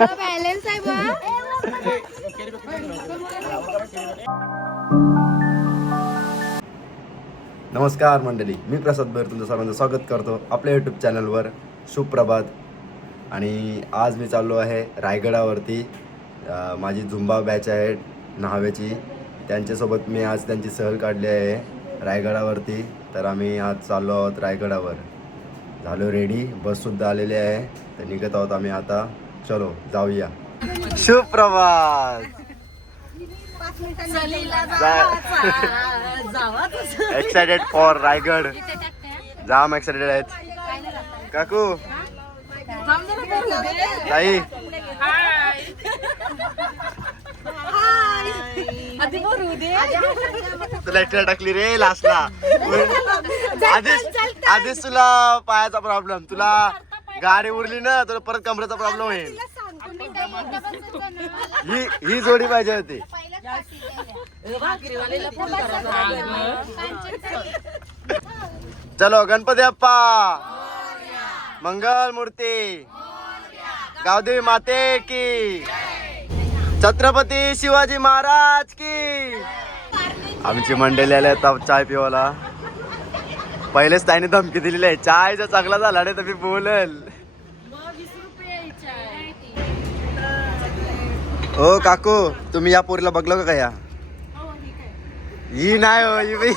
Balance आहे बा. नमस्कार मंडळी, मी प्रसाद भैर तुमचं सर्वांचं स्वागत करतो आपल्या यूट्यूब चॅनलवर. सुप्रभात. आणि आज मी चाललो आहे रायगडावरती. माझी झुंबा बॅच आहे न्हाव्याची, त्यांच्यासोबत मी आज त्यांची सहल काढली आहे रायगडावरती. तर आम्ही आज चाललो आहोत रायगडावर. झालो रेडी, बससुद्धा आलेली आहे, तर निघत आहोत आम्ही आता. चलो जाऊया. सुप्रभात. Excited for Raigad. Jam excited आहेत काकू. ताई तुला एकट्याला टाकली रे लास्टला. आधीच तुला पायाचा प्रॉब्लेम, तुला गाडी उरली ना तुला परत कमरेचा प्रॉब्लेम होईल. ही जोडी पाहिजे होती. चलो गणपती बाप्पा, मंगल मूर्ती, गावदेवी माते की, छत्रपती शिवाजी महाराज की. आमची मंडळी आली आता चाय पिवायला. पहिलेच त्याने धमकी दिलेली आहे, चाय जर चांगला झाला नाही तर मी बोलेल. हो काकू, तुम्ही या पोरीला बघलो का या? ही नाही हो, ही बाई.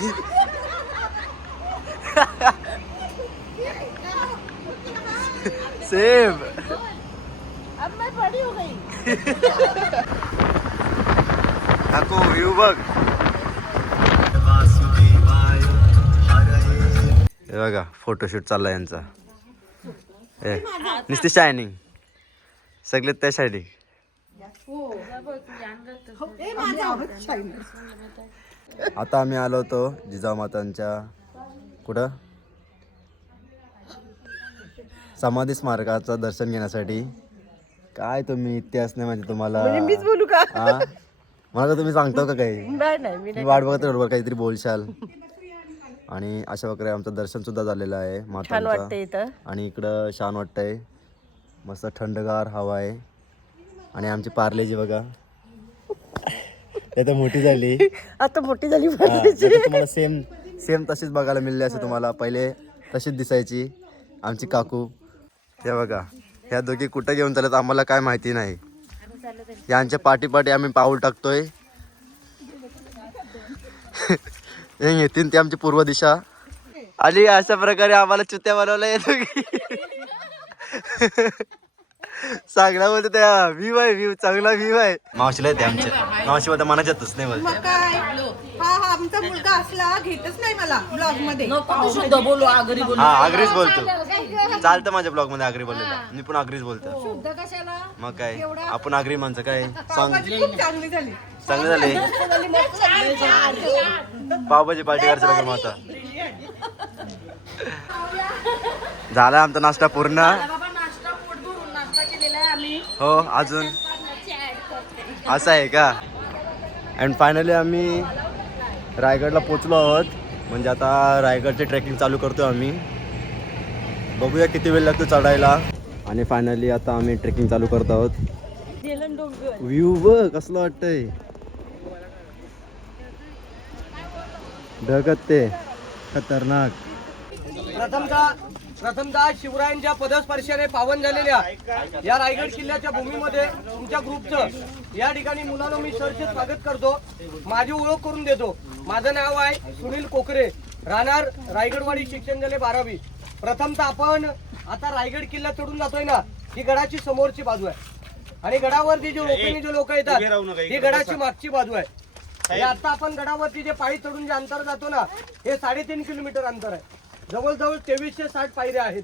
सेम. काकू येऊ बघ. हे बघा फोटोशूट चालला यांचा. नुसती शायनिंग, सगळे त्या शायनिंग. आता आम्ही आलो होतो जिजामातांच्या कुठं समाधी स्मारकाचं दर्शन घेण्यासाठी. काय तुम्ही इतिहास नाही माहिती तुम्हाला? मीच बोलू का? हा, मला तुम्ही सांगतो का काही? मी वाट बघत बरोबर काहीतरी बोलशाल. आणि अशा प्रकारे आमचं दर्शन सुद्धा झालेलं आहे मातांचं. आणि इकडं छान वाटतंय, मस्त थंडगार हवा आहे. आणि आमची पार्लेजी बघा, आता मोठी झाली. आता मोठी झाली. तुम्हाला सेम तशीच बघायला मिळली असे तुम्हाला. पहिले तशीच दिसायची आमची काकू. हे बघा, ह्या दोघी कुठं घेऊन चालत आम्हाला काय माहिती नाही. यांच्या पाठी आम्ही पाऊल टाकतोय. येतील ते आमची पूर्व दिशा आली. अशा प्रकारे आम्हाला चुत्या बनवल्या येतो की चांगला बोलतो त्या. व्ह्यू आहे, व्ह्यू चांगला व्ह्यू आहे. मावशीला येते आमच्या. मावशी माझ्या मनाच्यातच नाही बोलते. हा आमचा मुलगा असला घेतच नाही मला ब्लॉग मध्ये. हा आगरीच बोलतो. चालतं माझ्या ब्लॉग मध्ये आगरी बोललेला. मी पण आगरीच बोलतो. मग काय, आपण आगरी माणसं काय सांग. चांगली झाली. चांगलं झाले. पावभाजी पार्टी करायचं लागेल मग आता. झाला आमचा नाश्ता पूर्ण. हो अजून असं आहे का? अँड फायनली आम्ही रायगडला पोचलो आहोत. म्हणजे आता रायगडची ट्रेकिंग चालू करतो आम्ही. बघूया किती वेळ लागतो चढायला. आणि फायनली आता आम्ही ट्रेकिंग चालू करत आहोत. व्ह्यू बघ कसलं वाटतंय. ढगत ते खतरनाक. प्रथमतः शिवरायांच्या पदस्पर्शाने पावन झालेल्या या रायगड किल्ल्याच्या भूमीमध्ये तुमच्या ग्रुपचं या ठिकाणी मुलांना मी सरचे स्वागत करतो. माझी ओळख करून देतो. माझं नाव आहे सुनील कोकरे, राहणार रायगडवाडी, शिक्षण झाले 12वी. प्रथमतः आपण आता रायगड किल्ला चढून जातोय ना, ही गडाची समोरची बाजू आहे. आणि गडावरती जे रोपेने जे लोक येतात ही गडाची मागची बाजू आहे. आता आपण गडावरती जे पायी चढून जे अंतर जातो ना, हे 3.5 किलोमीटर अंतर आहे. जवळजवळ 2360 पायऱ्या आहेत.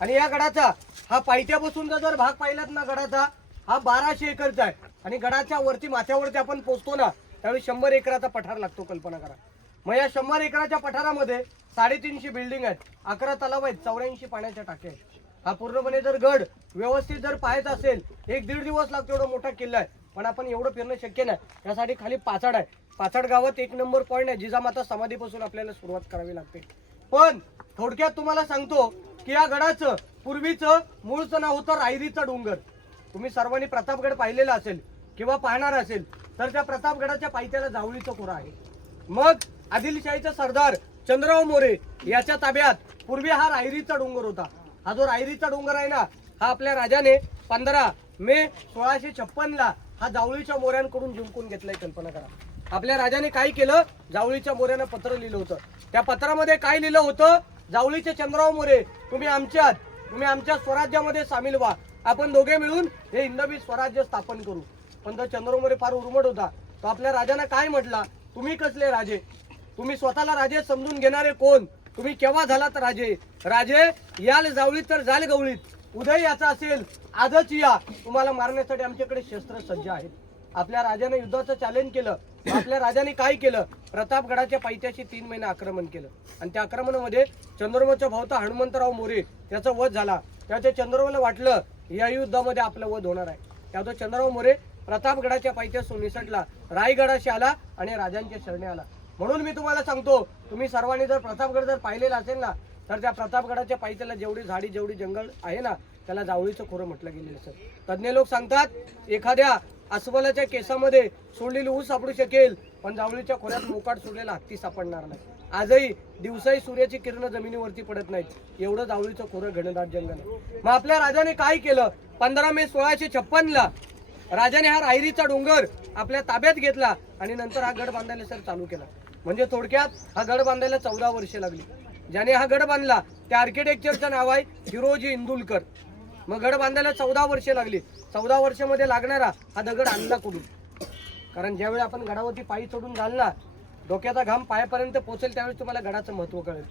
आणि या गडाचा हा पायथ्यापासूनचा जर भाग पाहिलात ना, गडाचा हा 1200 एकरचा आहे. आणि गडाच्या वरती माथ्यावरती आपण पोहोचतो ना, त्यावेळी 100 एकराचा पठार लागतो. कल्पना करा. मग या 100 एकराच्या पठारामध्ये 350 बिल्डिंग आहेत, 11 तलाव आहेत, 84 पाण्याच्या टाक्या आहेत. हा पूर्णपणे जर गड व्यवस्थित जर पाहायचा असेल 1-1.5 दिवस लागतो. एवढा मोठा किल्ला आहे. पण आपण एवढं फिरणं शक्य नाही. त्यासाठी खाली पाचाड आहे. पाचाड गावात 1 नंबर पॉईंट आहे. जिजामाता समाधीपासून आपल्याला सुरुवात करावी लागते. पण थोडक्यात तुम्हाला सांगतो की या गडाचं पूर्वीचं मूळचं नाव होतं रायरीचा डोंगर. तुम्ही सर्वांनी प्रतापगड पाहिलेला असेल किंवा पाहणार असेल तर त्या प्रतापगडाच्या पायथ्याला जावळीचं खोरं आहे. मग आदिलशाहीचा सरदार चंद्रराव मोरे याच्या ताब्यात पूर्वी हा रायरीचा डोंगर होता. हा जो रायरीचा डोंगर आहे ना, हा आपल्या राजाने 15 मे 1656 हा जावळीच्या मोऱ्यांकडून जिंकून घेतलाय. कल्पना करा, आपल्या राजाने काय केलं, जावळीच्या मोऱ्यांना पत्र लिहिलं होतं. त्या पत्रामध्ये काय लिहिलं होतं, जावळीचे चंद्रराव मोरे तुम्ही आमच्या स्वराज्यामध्ये सामील व्हा, आपण दोघे मिळून हे हिंदवी स्वराज्य स्थापन करू. पण तो चंद्रराव मोरे फार उर्मट होता. तो आपल्या राजांना काय म्हटला, तुम्ही कसले राजे, तुम्ही स्वतःला राजे समजून घेणारे कोण, तुम्ही केव्हा झालात राजे, राजे याल जावळीत तर जाल गवळीत, उदय याचा असेल आजच या, तुम्हाला मारण्यासाठी आमच्याकडे शस्त्र सज्ज आहेत. आपल्या राजाने युद्धाचं चॅलेंज केलं. आपल्या राजाने काय केलं, प्रतापगडाच्या पायथ्याशी 3 महिने आक्रमण केलं आणि त्या आक्रमणामध्ये चंद्ररावचा भाऊ हनुमंतराव मोरे त्याचा वध झाला. त्याच्या चंद्ररावला वाटलं या युद्धामध्ये आपलं वध होणार आहे. त्याचा चंद्रराव मोरे प्रतापगडाच्या पायथ्यासून निसटला, रायगडाशी आला आणि राजांच्या शरणे आला. म्हणून मी तुम्हाला सांगतो, तुम्ही सर्वांनी जर प्रतापगड जर पाहिलेला असेल ना, तर त्या प्रतापगडाच्या पायथ्याला जेवढी झाडी जेवढी जंगल आहे ना, त्याला जावळीचं खोरं म्हटलं गेलेलं असेल. तज्ञ लोक सांगतात एखाद्या अस्वलाच्या केसामध्ये सोडलेली ऊस सापडू शकेल, पण जावळीच्या खोऱ्यात मोकाट सोडलेला हत्ती सापडणार नाही. आजही दिवसाही सूर्याची किरण जमिनीवरती पडत नाहीत, एवढं जावळीचं खोरं घनदाट जंगल आहे. मग आपल्या राजाने काय केलं, 15 मे 1656 राजाने हा रायरीचा डोंगर आपल्या ताब्यात घेतला आणि नंतर हा गड बांधायला सर चालू केला. म्हणजे थोडक्यात हा गड बांधायला 14 वर्षे लागली. ज्याने हा गड बांधला त्या आर्किटेक्चरचं नाव आहे हिरोजी इंदुलकर. मग गड बांधायला 14 वर्षे लागली. 14 वर्षामध्ये लागणारा हा दगड आणला कुठून, कारण ज्यावेळी आपण गडावरती पायी चढून जाल ना, डोक्याचा घाम पायापर्यंत पोहोचेल त्यावेळी तुम्हाला गडाचं महत्व कळेल.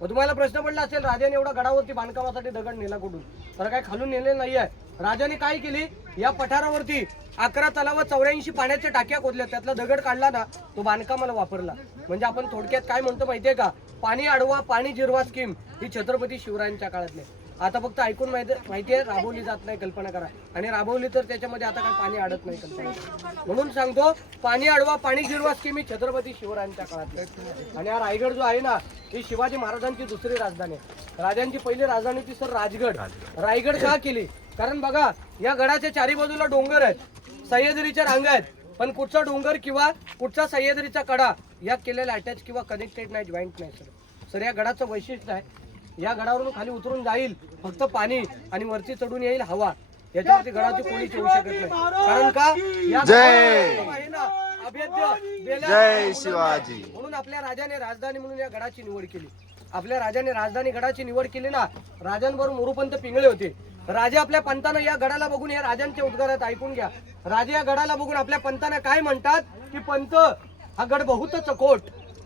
मग तुम्हाला प्रश्न पडला असेल राजाने एवढा गडावरती बांधकामासाठी दगड नेला कुठून, तर काय खालून नेलेलं नाही आहे. राजाने काय केली, या पठारावरती 11 तलाव 84 पाण्याच्या टाक्या खोदल्या, त्यातला दगड काढला ना, तो बांधकामाला वापरला. म्हणजे आपण थोडक्यात काय म्हणतो माहितीये का, पाणी अडवा पाणी जिरवा स्कीम ही छत्रपती शिवरायांच्या काळातली. आता फक्त ऐकून माहितीये, राबवली जात नाही. कल्पना करा, आणि राबवली तर त्याच्यामध्ये आता काय पाणी अडत नाही. कल्पना म्हणून सांगतो, पाणी अडवा पाणी जिरवा स्कीम ही छत्रपती शिवरायांच्या काळातली. आणि हा रायगड जो आहे ना, ही शिवाजी महाराजांची दुसरी राजधानी आहे. राजांची पहिली राजधानी ती सर राजगड. रायगड का केली, कारण बघा या गडाच्या चारी बाजूला डोंगर आहेत, सह्याद्रीच्या रांगा आहेत, पण कुठचा डोंगर किंवा कुठचा सह्याद्रीचा कडा या केलेला अटॅच किंवा कनेक्टेड नाही, जॉईंट नाही. सर या गडाचं वैशिष्ट्य आहे, या गडावरून खाली उतरून जाईल फक्त पाणी आणि वरती चढून येईल हवा. याच्यावरती गडाची कोणी येऊ शकत नाही, कारण का या आहे ना अभेद्य जय शिवाजी. म्हणून आपल्या राजाने राजधानी म्हणून या गडाची निवड केली. आपल्या राजाने राजधानी गडाची निवड केली ना, राजांबरोबर मोरूपंत पिंगळे होते. राजे आपल्या पंतानं या गडाला बघून, हे राजांच्या उद्गारात ऐकून घ्या, राजे या गडाला बघून आपल्या पंतानं काय म्हणतात की, पंत हा गड बहुत चकोट,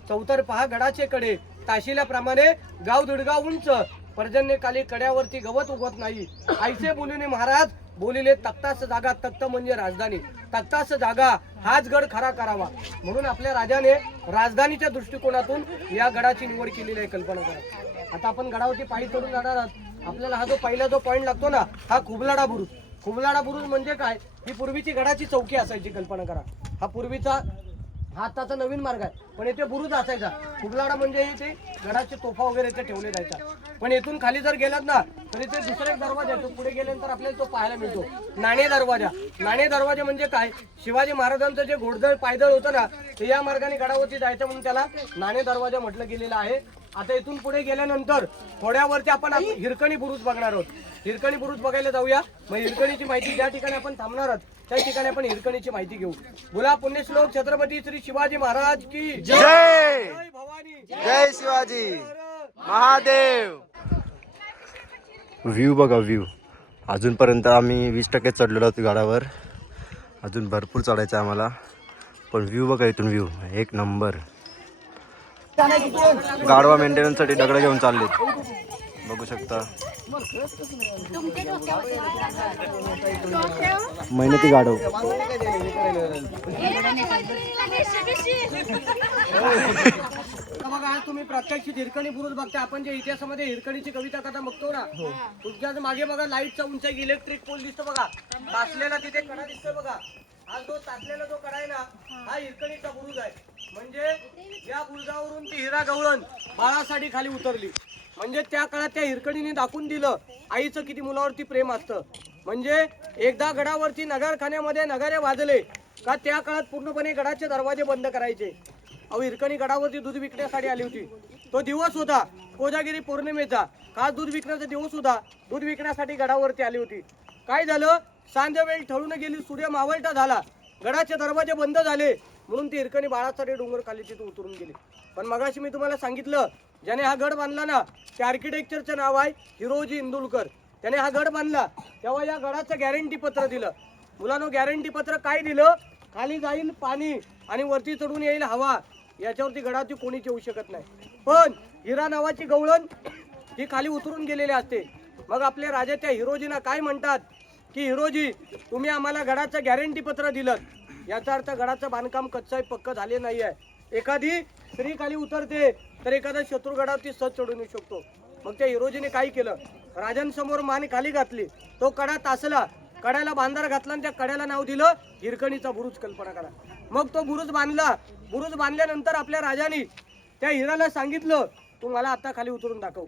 चौतर पहा गडाचे कडे, ताशिल्याप्रमाणे गाव दीडगाव उंच, पर्जन्यकाली कड्यावरती गवत उगवत नाही, ऐसे बोलिले महाराज बोलिले तख्तास जागा, तख्त म्हणजे राजधानी, तख्तास जागा हाच गड खरा करावा. म्हणून आपल्या राजाने राजधानीच्या दृष्टिकोनातून या गडाची निवड केलेली आहे. कल्पना करा, आता आपण गडावरती पायी चढून जाणार आहोत. आपल्याला हा जो पहिला जो पॉईंट लागतो ना, हा खुबलाडा बुरुज. खुबलाडा बुरुज म्हणजे काय, ही पूर्वीची गडाची चौकी असायची. कल्पना करा, हा पूर्वीचा हा आताचा नवीन मार्ग आहे, पण इथे बुरुज असायचा. खुबलाडा म्हणजे इथे गडाचे तोफा वगैरे इथे ठेवले जायचा. पण इथून खाली जर गेलात ना, तर इथे दुसरा एक दरवाजा आहे, तो पुढे गेल्यानंतर आपल्याला तो पाहायला मिळतो, नाणे दरवाजा. नाणे दरवाजा म्हणजे काय, शिवाजी महाराजांचं जे घोडदळ पायदळ होतं ना, ते या मार्गाने गडावरती जायचं म्हणून त्याला नाणे दरवाजा म्हटलं गेलेलं आहे. आता इथून पुढे गेल्यानंतर थोड्यावरती आपण हिरकणी बुरुज बघणार आहोत. हिरकणी बुरुज बघायला जाऊया. मग हिरकणीची माहिती ज्या ठिकाणी आपण थांबणार आहोत त्या ठिकाणी आपण हिरकणीची माहिती घेऊ. बोला पुण्यश्लोक छत्रपती श्री शिवाजी महाराज की जय. जय भवानी, जय शिवाजी महादेव. व्ह्यू बघा, व्ह्यू. अजूनपर्यंत आम्ही 20% चढलेलो आहोत गडावर, अजून भरपूर चढायचं आहे आम्हाला. पण व्ह्यू बघा इथून, व्ह्यू एक नंबर. गाढवा मेंटेनन्ससाठी दगड घेऊन चालले, बघू शकता. मेहनती गाढव. बघा आज तुम्ही प्रत्यक्ष हिरकणी बुरुज बघता. आपण जे इतिहासामध्ये हिरकणीची कविता कथा बघतो ना, तुमच्या मागे बघा लाईटचा उंच इलेक्ट्रिक पोल दिसतो बघा, तासलेला तिथे कडा दिसतो बघा. आज तो तासलेला जो कडा आहे ना, हा हिरकणीचा बुरुज आहे. म्हणजे या बुरुजावरून ती हिरा गवळण बाळासाठी खाली उतरली. म्हणजे त्या काळात त्या हिरकणीने दाखवून दिलं आईचं किती मुलावरती प्रेम असतं. म्हणजे एकदा गडावरती नगरखान्यामध्ये नगारे वाजले का त्या काळात पूर्णपणे गडाचे दरवाजे बंद करायचे. अहो हिरकणी गडावरती दूध विकण्यासाठी आली होती. तो दिवस होता कोजागिरी पौर्णिमेचा, खास दूध विकण्याचा दिवस होता. दूध विकण्यासाठी गडावरती आली होती. काय झालं, सांज वेळ ठळून गेली, सूर्य मावळता झाला, गडाचे दरवाजे बंद झाले, म्हणून ती हिरकणी बाळासारे डोंगर खाली तिथे उतरून गेली. पण मगाशी मी तुम्हाला सांगितलं, ज्याने हा गड बांधला ना, त्या आर्किटेक्चरचं नाव आहे हिरोजी इंदुलकर. त्याने हा गड बांधला तेव्हा या गडाचं गॅरंटी पत्र दिलं. मुलांनो, गॅरंटी पत्र काय दिलं, खाली जाईल पाणी आणि वरती चढून येईल हवा, याच्यावरती गडावरती कोणीच येऊ शकत नाही. पण हिरा नावाची गवळण ही खाली उतरून गेलेली असते. मग आपले राजा त्या हिरोजीना काय म्हणतात की हिरोजी, तुम्ही आम्हाला गडाचं गॅरंटी पत्र दिलं, याचा अर्थ गडाचं बांधकाम कच्चं पक्क झाले नाही आहे. एखादी स्त्री खाली उतरते तर एखादा शत्रू गडावरती सहज चढून येऊ शकतो. मग त्या हिरोजीने काय केलं, राजांसमोर मान खाली घातली, तो कडा तासला, कड्याला बांधार घातला आणि त्या कड्याला नाव दिलं हिरकणीचा बुरुज. कल्पना करा. मग तो बुरुज बांधला. बुरुज बांधल्यानंतर आपल्या राजाने त्या हिराला सांगितलं, तू मला आता खाली उतरून दाखव.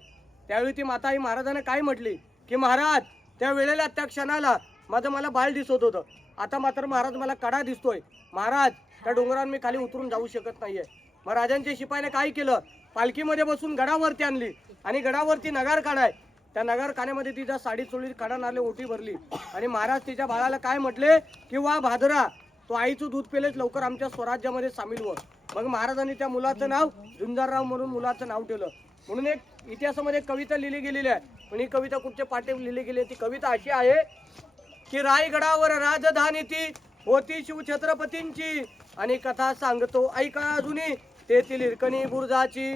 त्यावेळी ती माता आई महाराजांना काय म्हटली की महाराज, त्या वेळेला त्या क्षणाला मला बाळ दिसत होतं, आता मात्र महाराज मला कडा दिसतोय. महाराज, त्या डोंगरावर मी खाली उतरून जाऊ शकत नाहीये. मग राजांच्या शिपायाने काय केलं, पालखीमध्ये बसून गडावरती आणली आणि गडावरती नगार काढाय. त्या नगारखान्यामध्ये तिच्या साडी चोळी, काढा नाले, ओटी भरली आणि महाराज तिच्या बाळाला काय म्हटले की वा भादरा, तो आईचं दूध पेलेच, लवकर आमच्या स्वराज्यामध्ये सामील व्हा. मग महाराजांनी त्या मुलाचं नाव झुंजारराव म्हणून मुलाचं नाव ठेवलं. म्हणून एक इतिहासामध्ये कविता लिहिली गेलेली आहे. पण ही कविता कुठच्या पाठे लिहिली गेली, ती कविता अशी आहे की रायगडावर राजधानी ती होती शिवछत्रपतींची, आणि कथा सांगतो ऐका अजूनी, तेथील हिरकणी बुरुजाची,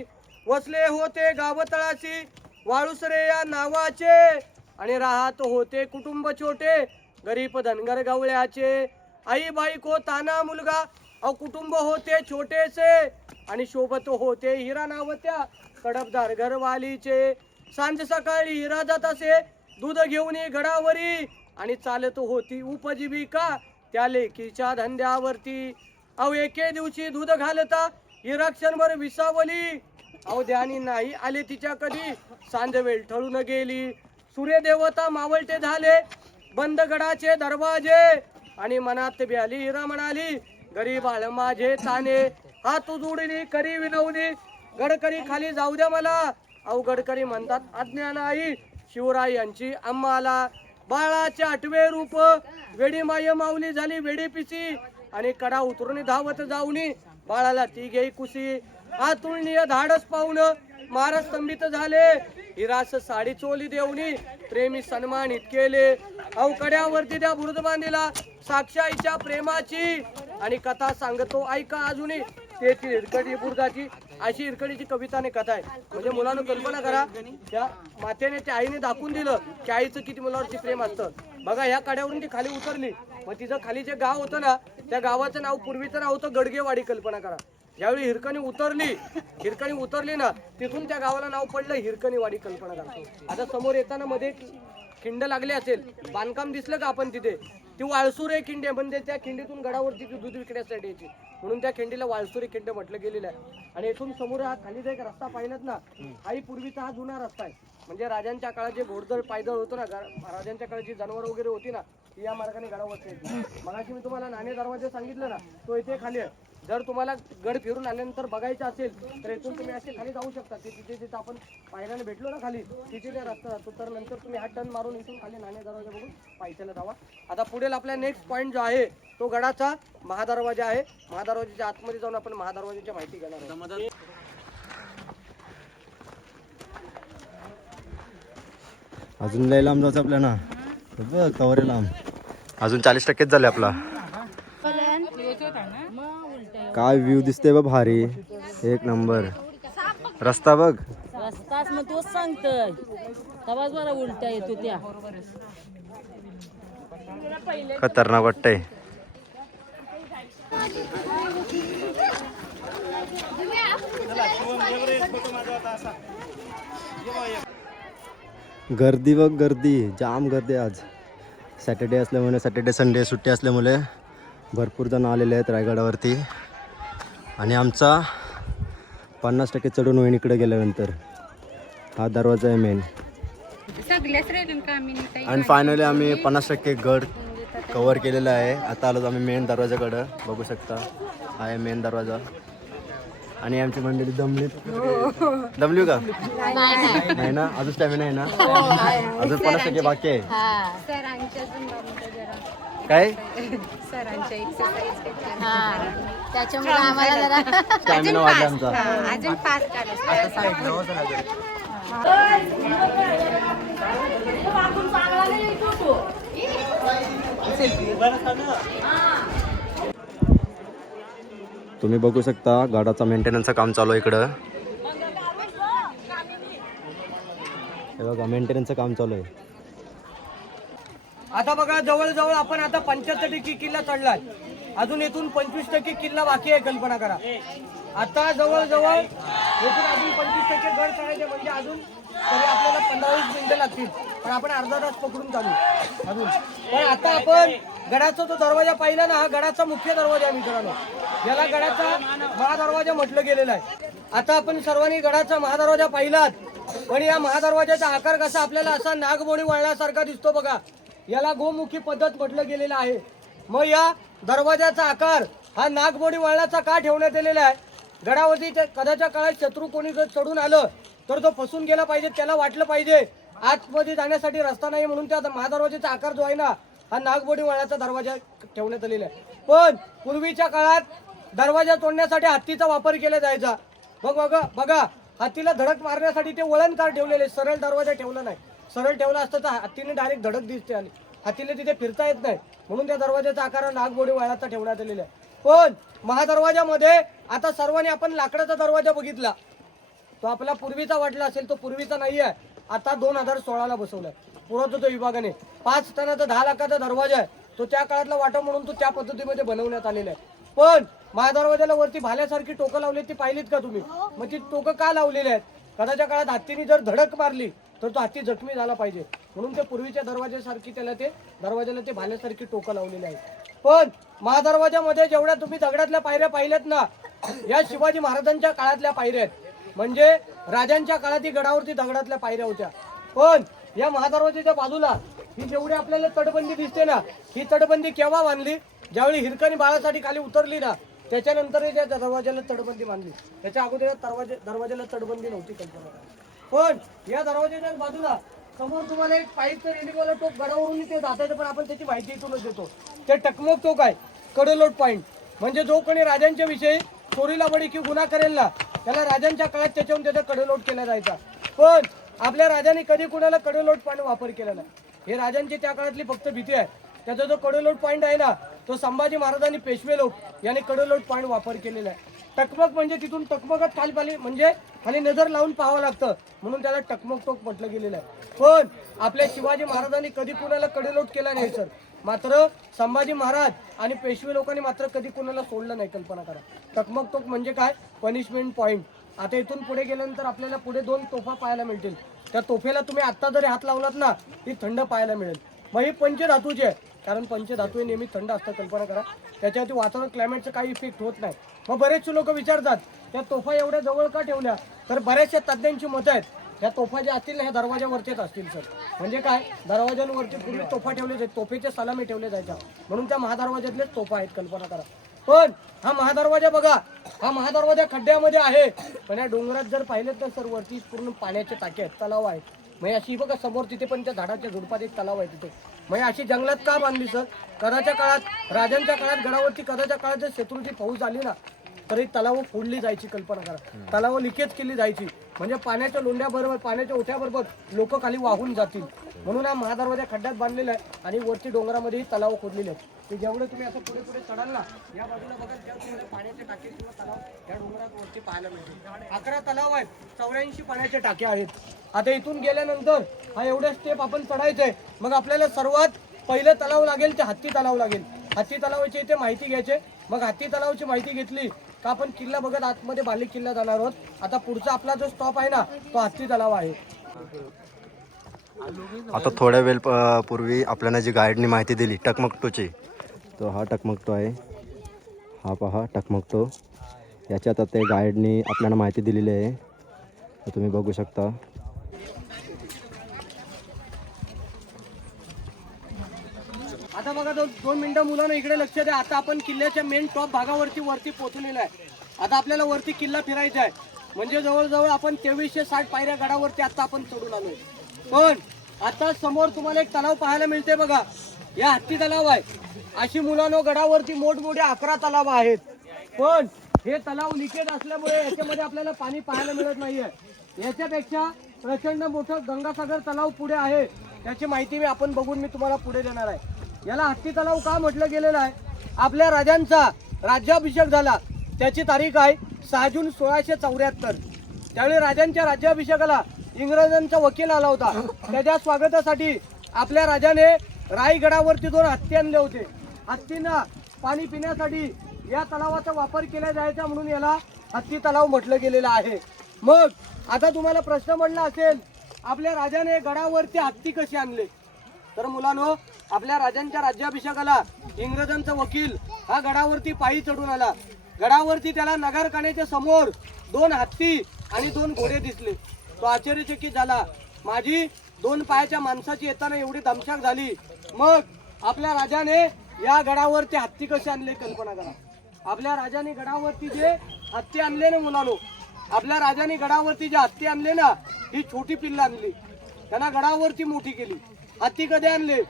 वसले होते गाव तळाशी वाळुसरे या नावाचे, आणि राहत होते कुटुंब छोटे गरीब धनगर गवळ्याचे. आई बायको ताना मुलगा, अहो कुटुंब होते छोटेसे, आणि शोभत होते हिरा नावत्या कडबदार घरवालीचे. सांज सकाळी हिरा जात असे दूध घेऊन गडावरी, आणि चालत होती उपजीविका त्या लेकीच्या धंद्यावरती. अहो एके दिवशी दूध घालता हिरा क्षणभर विसावली, अहो ध्यानी नाही आले तिच्या कधी, सांज वेळ ठळून गेली. सूर्यदेवता मावळते झाले बंद गडाचे दरवाजे, आणि मनात ब्याली हिरा म्हणाली, गरीबाळ माझे ताने, हात जोडली करी विनवली, गडकरी खाली जाऊ द्या मला. अहो गडकरी म्हणतात आज्ञा नाही, शिवराय यांची आम्हाला. बाळाचे आठवे रूप, वेडी माय माऊली झाली वेडी पिसी, आणि कडा उतरून धावत जाऊनी बाळाला ती घेई कुशी. आतुळनीय धाडस पाहून महाराज स्तंभित झाले, हिरास साडी चोली देऊनी प्रेमी सन्मानित केले. अहो कड्यावरती त्या बुरुज बांधिला साक्षाईच्या प्रेमाची, आणि कथा सांगतो ऐका अजूनही, तेथील हिरकणी बुरुजाची. अशी हिरकणीची कविताने कथा आहे. म्हणजे मुलांना कल्पना करा, त्या मातेने त्या आईने दाखवून दिलं की आईचं किती मुलावरती प्रेम असतं. बघा, ह्या कड्यावरून ती खाली उतरली, मग तिचं खाली जे गाव होतं ना, त्या गावाचं नाव पूर्वीचं नाव होतं गडगेवाडी. कल्पना करा, ज्यावेळी हिरकणी उतरली ना, तिथून त्या गावाला नाव पडलं हिरकणीवाडी. कल्पना करा. आता समोर येताना मध्ये खिंड लागली असेल, बांधकाम दिसलं का आपण तिथे, ती वाळसुरे खिंड म्हणजे त्या खिंडीतून गडावरती दूध विकण्यासाठी यायची, म्हणून त्या खिंडीला वाळसुरे खिंड म्हटलं गेलेलं आहे. आणि इथून समोर हा खाली जो एक रस्ता पाहिलात ना, हाही पूर्वीचा हा जुना रस्ता आहे. म्हणजे राजांच्या काळात जे घोडदळ पायदळ होतं ना, राजांच्या काळात जी जनावर वगैरे होती ना, ती या मार्गाने गडावरती यायची. मगाशी मी तुम्हाला नाणे दरवाजा सांगितलं ना, तो इथे खाली आहे. जर तुम्हाला गड फिरून आल्यानंतर बघायचं असेल तर इथून तुम्ही असे खाली जाऊ शकता. तिथे आपण पायऱ्याने भेटलो ना खाली, तिथे त्या रस्ता जातो. तर नंतर तुम्ही हा टर्न मारून इथून खाली नाणे दरवाजा बघून पायथ्याला जावा. आता पुढील आपला नेक्स्ट पॉईंट जो आहे तो गडाचा महादरवाजा आहे. महादरवाजाच्या आतमध्ये जाऊन आपण महादरवाजाची माहिती घेणार आहोत. अजून लय लांब जायचं आपल्याला, बघ कवर लांब, अजून 40% झाले आपला. काय व्ह्यू दिसते बघ, भारी एक नंबर. रस्ता बघ, रस्ताच मग तोच सांगतोय, तवाच मला उलट्या येतो त्या. खतरनाक वाटतंय. गर्दी बघ, गर्दी जाम गर्दी आज. सॅटर्डे असल्यामुळे, सॅटर्डे संडे सुट्टी असल्यामुळे भरपूर जण आलेले आहेत रायगडावरती. आणि आमचा 50% चढून होईन इकडे गेल्यानंतर. हा दरवाजा आहे मेन. सगळ्याच रेल्वे कामी आणि फायनली आम्ही 50% गड कव्हर केलेला आहे. आता आलो आम्ही मेन दरवाजाकडं. बघू शकता हा आहे मेन दरवाजा. आणि आमची मंडळी दमली. दमली का? नाही ना, अजून स्टॅमिना आहे ना? अजून 50% बाकी आहे. सरांच्या झुंबामध्ये जरा काय सरांच्या एक्सरसाइज त्याच्यामुळे आम्हाला जरा स्टॅमिना वाढला आमचा. अजून फास्ट तुम्ही बघू शकता गाडाचा मेंटेनन्सचं काम चालू आहे इकडं. हे बघा मेंटेनन्सचं काम चालू आहे. आता बघा जवळजवळ आपण आता 75% किल्ला चढलाय. अजून इथून 25% किल्ला बाकी आहे. कल्पना करा. आता जवळजवळ इथून अजून 25% गड चढायचे म्हणजे अजून तरी आपल्याला 15-20 मिनिटं लागतील. पण आपण अर्धा तास पकडून चालू अजून. पण आता आपण गडाचा जो दरवाजा पाहिला ना, हा गडाचा मुख्य दरवाजा आहे मित्रांनो. याला गडाचा महादरवाजा म्हटलं गेलेलं आहे. आता आपण सर्वांनी गडाचा महादरवाजा पाहिलात. पण या महादरवाजाचा आकार कसा आपल्याला असा नागमोडी वळल्यासारखा दिसतो बघा. याला गोमुखी पद्धत म्हटलं गेलेलं आहे. मग या दरवाजाचा आकार हा नागमोडी वळणाचा का ठेवण्यात आलेला आहे? गडावरती कदाच्या काळात शत्रू कोणी जर चढून आलं तर तो फसून गेला पाहिजे. त्याला वाटलं पाहिजे आतमध्ये जाण्यासाठी रस्ता नाही, म्हणून त्या महादरवाजाचा आकार जो आहे ना, हा नागमोडी वळणाचा दरवाजा ठेवण्यात आलेला आहे. पण पूर्वीच्या काळात दरवाजा तोडण्यासाठी हत्तीचा वापर केला जायचा. बघा हत्तीला धडक मारण्यासाठी ते वळणकार ठेवलेले. सरळ दरवाजा ठेवला नाही. सरळ ठेवला असतं तर हत्तीने डायरेक्ट धडक दिसते आणि हत्तीला तिथे फिरता येत नाही, म्हणून त्या दरवाजाचा आकार नागमोडी वळणाचा ठेवण्यात आलेला आहे. पण महादरवाजामध्ये आता सर्वांनी आपण लाकडाचा दरवाजा बघितला. तो आपला पूर्वीचा वाटला असेल, तो पूर्वीचा नाही आहे. आता 2016ला बसवलाय पुरातत्व विभागाने. 5 टनाचा 10 लाखाचा दरवाजा आहे. तो त्या काळातला वाटा म्हणून तो त्या पद्धतीमध्ये बनवण्यात आलेला आहे. पण महादरवाजाला वरती भाल्यासारखी टोकं लावली, ती पाहिलीत का तुम्ही? मग ती टोकं का लावलेली आहेत? कदाच्या काळात हत्तीने जर धडक मारली तर तो हत्ती जखमी झाला पाहिजे, म्हणून ते पूर्वीच्या दरवाजासारखी त्याला ते दरवाजाला ते भाल्यासारखी टोकं लावलेली आहेत. पण महादरवाजामध्ये जेवढ्या तुम्ही दगडातल्या पायऱ्या पाहिल्यात ना, या शिवाजी महाराजांच्या काळातल्या पायऱ्या आहेत. म्हणजे राजांच्या काळात ही गडावरती दगडातल्या पायऱ्या होत्या. पण या महादरवाजाच्या बाजूला ही जेवढी आपल्याला तटबंदी दिसते ना, ही तटबंदी केव्हा बांधली? ज्यावेळी हिरकणी बाळासाठी खाली उतरली ना, त्याच्यानंतर त्या दरवाजाला तटबंदी बांधली. त्याच्या अगोदर दरवाजाला तटबंदी नव्हती. कल्पना करा. पण या दरवाजाच्या बाजूला समोर तुम्हाला एक पाईपचं रेल्वेवाला टोक गडावरून ते जातायचं, पण आपण त्याची माहिती इथूनच देतो. ते टकमक टोक आहे, कडेलोट पॉईंट. म्हणजे जो कोणी राजांच्या विषयी चोरीला बडी की गुन्हा करेल ना, त्याला राजांच्या काळात त्याच्याहून त्याचा कडेलोट केला जायचा. पण आपल्या राजाने कधी कुणाला कडेलोट पॉईंट वापर केला नाही. हे राजांची त्या काळातली फक्त भीती आहे. त्याचा जो कडेलोट पॉईंट आहे ना, तो संभाजी महाराजांनी पेशवे लोक यांनी कडेलोट पॉईंट वापर केलेला आहे. टकमक म्हणजे तिथून टकमकच खाली पाली, म्हणजे खाली नजर लावून पाहावं लागतं, म्हणून त्याला टकमक टोक म्हटलं गेलेलं आहे. पण आपल्या शिवाजी महाराजांनी कधी कुणाला कडेलोट केला नाही सर. मात्र संभाजी महाराज आणि पेशवे लोकांनी मात्र कधी कुणाला सोडलं नाही. कल्पना करा. टकमक टोक म्हणजे काय? Punishment point. आता इथून पुढे गेल्यानंतर आपल्याला पुढे 2 तोफा पाहायला मिळतील. त्या तोफेला तुम्ही आत्ता जरी हात लावलात ना, ती थंड पाहायला मिळेल. मग ही पंचधातूची आहे, कारण पंचधातू हे नेहमी थंड असतं. कल्पना करा. त्याच्यावरती वातावरण क्लायमेटचा काही इफेक्ट होत नाही. मग बरेचसे लोक विचारतात त्या तोफा एवढ्या जवळ का ठेवल्या? तर बऱ्याचशा तज्ज्ञांची मतं आहेत, ह्या तोफा ज्या असतील ना, ह्या दरवाजावरतीच असतील सर. म्हणजे काय? दरवाजांवरती पूर्वी तोफा ठेवले जायचे, तोफेचे सलामी ठेवले जायच्या, म्हणून त्या महादरवाजातलेच तोफा आहेत. कल्पना करा. पण हा महादरवाजा बघा, हा महादरवाजा खड्ड्यामध्ये आहे. पण या डोंगरात जर पाहिलं तर सर वरती पूर्ण पाण्याचे टाके आहेत, तलाव आहेत. मग अशी बघा समोर तिथे पण त्या झाडाच्या झुडपात एक तलाव आहे तिथे. मग अशी जंगलात का बांधली सर? कदाच्या काळात, राजांच्या काळात गडावरती कदाच्या काळात जर शत्रूची फौज आली ना, तरी तलाव फोडली जायची. कल्पना करा. तलाव लिकेज केली जायची, म्हणजे पाण्याच्या लोंढ्याबरोबर, पाण्याच्या ओठ्याबरोबर लोक खाली वाहून जातील, म्हणून हा महादरवाजा खड्ड्यात बांधलेला आहे. आणि वरती डोंगरामध्येही तलाव खोदलेले आहेत. ते जेवढे तुम्ही असं पुढे पुढे चढाल ना, या बाजूला बघा त्या तुम्हाला पाण्याचे टाके किंवा तलाव या डोंगरात वरती पाहायला मिळतील. 11 तलाव आहेत, 84 पाण्याचे टाके आहेत. आता इथून गेल्यानंतर हा एवढे स्टेप आपण चढायचंय. मग आपल्याला सर्वात पहिलं तलाव लागेल ते हत्ती तलाव लागेल. हत्ती तलावाची इथे माहिती घ्यायची. मग हत्ती तलावाची माहिती घेतली का आपण किल्ला बघत आतमध्ये बाली किल्ला जाणार आहोत. आता पुढचा आपला जो स्टॉप आहे ना, तो हत्ती तलाव आहे. आता थोड्या वेळ पूर्वी आपल्याला जी गाईडनी माहिती दिली टकमकटोची, तो हा टकमकटो आहे. हा पहा टकमकटो. याच्यात आता गाईडनी आपल्याला माहिती दिलेली आहे, तर तुम्ही बघू शकता. दोन मिनिटं मुलांना इकडे लक्ष द्या. आता आपण किल्ल्याच्या मेन टॉप भागावरती वरती पोहोचलेलो आहे. आता आपल्याला वरती किल्ला फिरायचा आहे. म्हणजे जवळजवळ आपण 2360 पायऱ्या गडावरती आता आपण चढून आलोय. पण आता समोर तुम्हाला एक तलाव पाहायला मिळते बघा. या हत्ती तलाव आहे. अशी मुलांनो गडावरती मोठमोठे 11 तलाव आहेत. पण हे तलाव लिकेज असल्यामुळे याच्यामध्ये आपल्याला पाणी पाहायला मिळत नाहीये. याच्यापेक्षा प्रचंड मोठं गंगासागर तलाव पुढे आहे. त्याची माहिती आपण बघून मी तुम्हाला पुढे देणार आहे. याला हत्ती तलाव का म्हटलं गेलेलं आहे? आपल्या राजांचा राज्याभिषेक झाला त्याची तारीख आहे 6 जून 1674. त्यावेळी राजांच्या राज्याभिषेकाला इंग्रजांचा वकील आला होता. त्याच्या स्वागतासाठी आपल्या राजाने रायगडावरती 2 हत्ती आणले होते. हत्तींना पाणी पिण्यासाठी या तलावाचा वापर केला जायचा म्हणून याला हत्ती तलाव म्हटलं गेलेलं आहे. मग आता तुम्हाला प्रश्न पडला असेल आपल्या राजाने गडावरती हत्ती कशी आणले? तर मुलांनो, आपल्या राजांच्या राज्याभिषेकाला इंग्रजांचा वकील हा गडावरती पायी चढून आला. गडावरती त्याला नगरखान्याच्या समोर 2 हत्ती आणि 2 घोडे दिसले. तो आश्चर्यचकित झाला. माझी 2 पायाच्या माणसाची येताना एवढी दमछाक झाली. मग आपल्या राजाने या गडावरती हत्ती कसे आणले कल्पना करा. आपल्या राजाने गडावरती जे हत्ती आणले ना मुलांनो, आपल्या राजाने गडावरती जे हत्ती आणले ना, ही छोटी पिल्लं आणली. त्यांना गडावरती मोठी केली. हत्ती कधी आणले?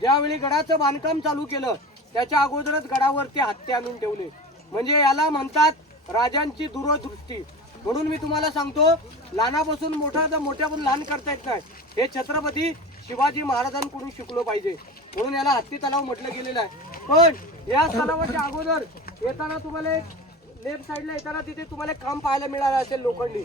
ज्यावेळी गडाचं बांधकाम चालू केलं त्याच्या अगोदरच गडावरती हत्ती आणून ठेवले. म्हणजे याला म्हणतात राजांची दूरदृष्टी. म्हणून मी तुम्हाला सांगतो, लहानापासून मोठा तर मोठ्यापासून लहान करता येत नाही. हे छत्रपती शिवाजी महाराजांकडून शिकलो पाहिजे. म्हणून याला हत्ती तलाव म्हटलं गेलेलं आहे. पण या तलावाच्या अगोदर येताना तुम्हाला लेफ्ट साईडला येताना तिथे तुम्हाला एक खांब पाहायला मिळाला असेल लोखंडी.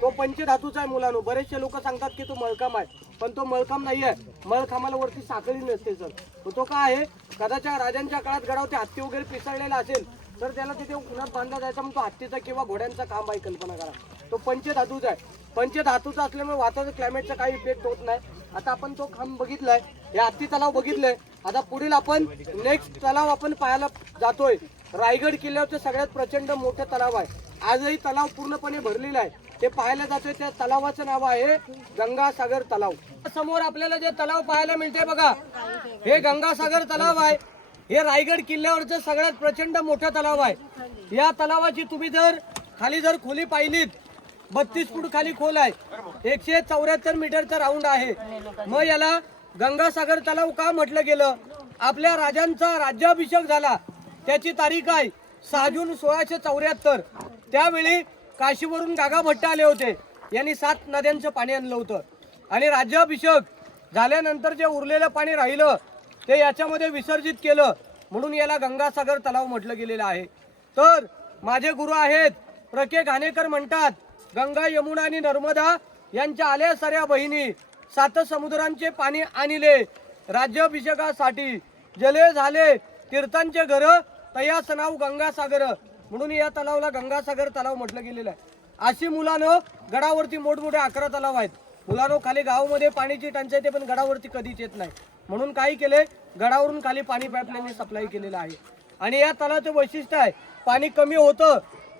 तो पंचधातूचा आहे मुलांनो. बरेचसे लोक सांगतात की तो मळखांब आहे, पण तो मळखांब नाही आहे. मळखांबाला वरती साखळी नसते सर. तो काय आहे, कदाचित राजांच्या काळात गडावरती हत्ती वगैरे पिसळलेला असेल तर त्याला तिथे उन्हात बांधला जायचा म्हणून तो हत्तीचा किंवा घोड्यांचा खांब आहे. कल्पना करा. तो पंचधातूचा आहे. पंचधातूचा असल्यामुळे वातावरण क्लायमेटचा काही इफेक्ट होत नाही. आता आपण तो खांब बघितलाय, हे हत्ती तलाव बघितलंय. आता पुढील आपण नेक्स्ट तलाव आपण पाहायला जातोय. रायगड किल्ल्यावरचं सगळ्यात प्रचंड मोठं तलाव आहे. आजही तलाव पूर्णपणे भरलेला आहे. ते पाहायला जातोय. त्या तलावाचं नाव आहे गंगासागर तलाव. समोर आपल्याला जे तलाव पाहायला मिळते बघा, हे गंगासागर तलाव आहे. हे रायगड किल्ल्यावरचं सगळ्यात प्रचंड मोठं तलाव आहे. या तलावाची तुम्ही जर खाली जर खोली पाहिलीत, 32 फूट खाली खोल आहे. 174 मीटरचा राऊंड आहे. मग याला गंगासागर तलाव का म्हटलं गेलं? आपल्या राजांचा राज्याभिषेक झाला त्याची तारीख आहे 6 जून 1674. त्यावेळी काशीवरून गागा भट्ट आले होते. यांनी 7 नद्यांचं पाणी आणलं होतं आणि राज्याभिषेक झाल्यानंतर जे उरलेलं पाणी राहिलं ते याच्यामध्ये विसर्जित केलं. म्हणून याला गंगासागर तलाव म्हटलं गेलेलं आहे. तर माझे गुरु आहेत प्र.के. घाणेकर म्हणतात, गंगा यमुना आणि नर्मदा यांच्या आल्या साऱ्या बहिणी 7 समुद्रांचे पाणी आणले राज्याभिषेकासाठी. जले झाले तीर्थांचे घर तयास नाव गंगासागर. म्हणून या तलावाला गंगासागर तलाव म्हटलं गेलेलं आहे. अशी मुलांनो गडावरती मोठमोठे 11 तलाव आहेत. मुलांनो खाली गावामध्ये पाण्याची टंचाई ते पण गडावरती कधीच येत नाही. म्हणून काय केले, गडावरून खाली पाणी पाईपलाईनने सप्लाय केलेलं आहे. आणि या तलावाचं वैशिष्ट्य आहे, पाणी कमी होतं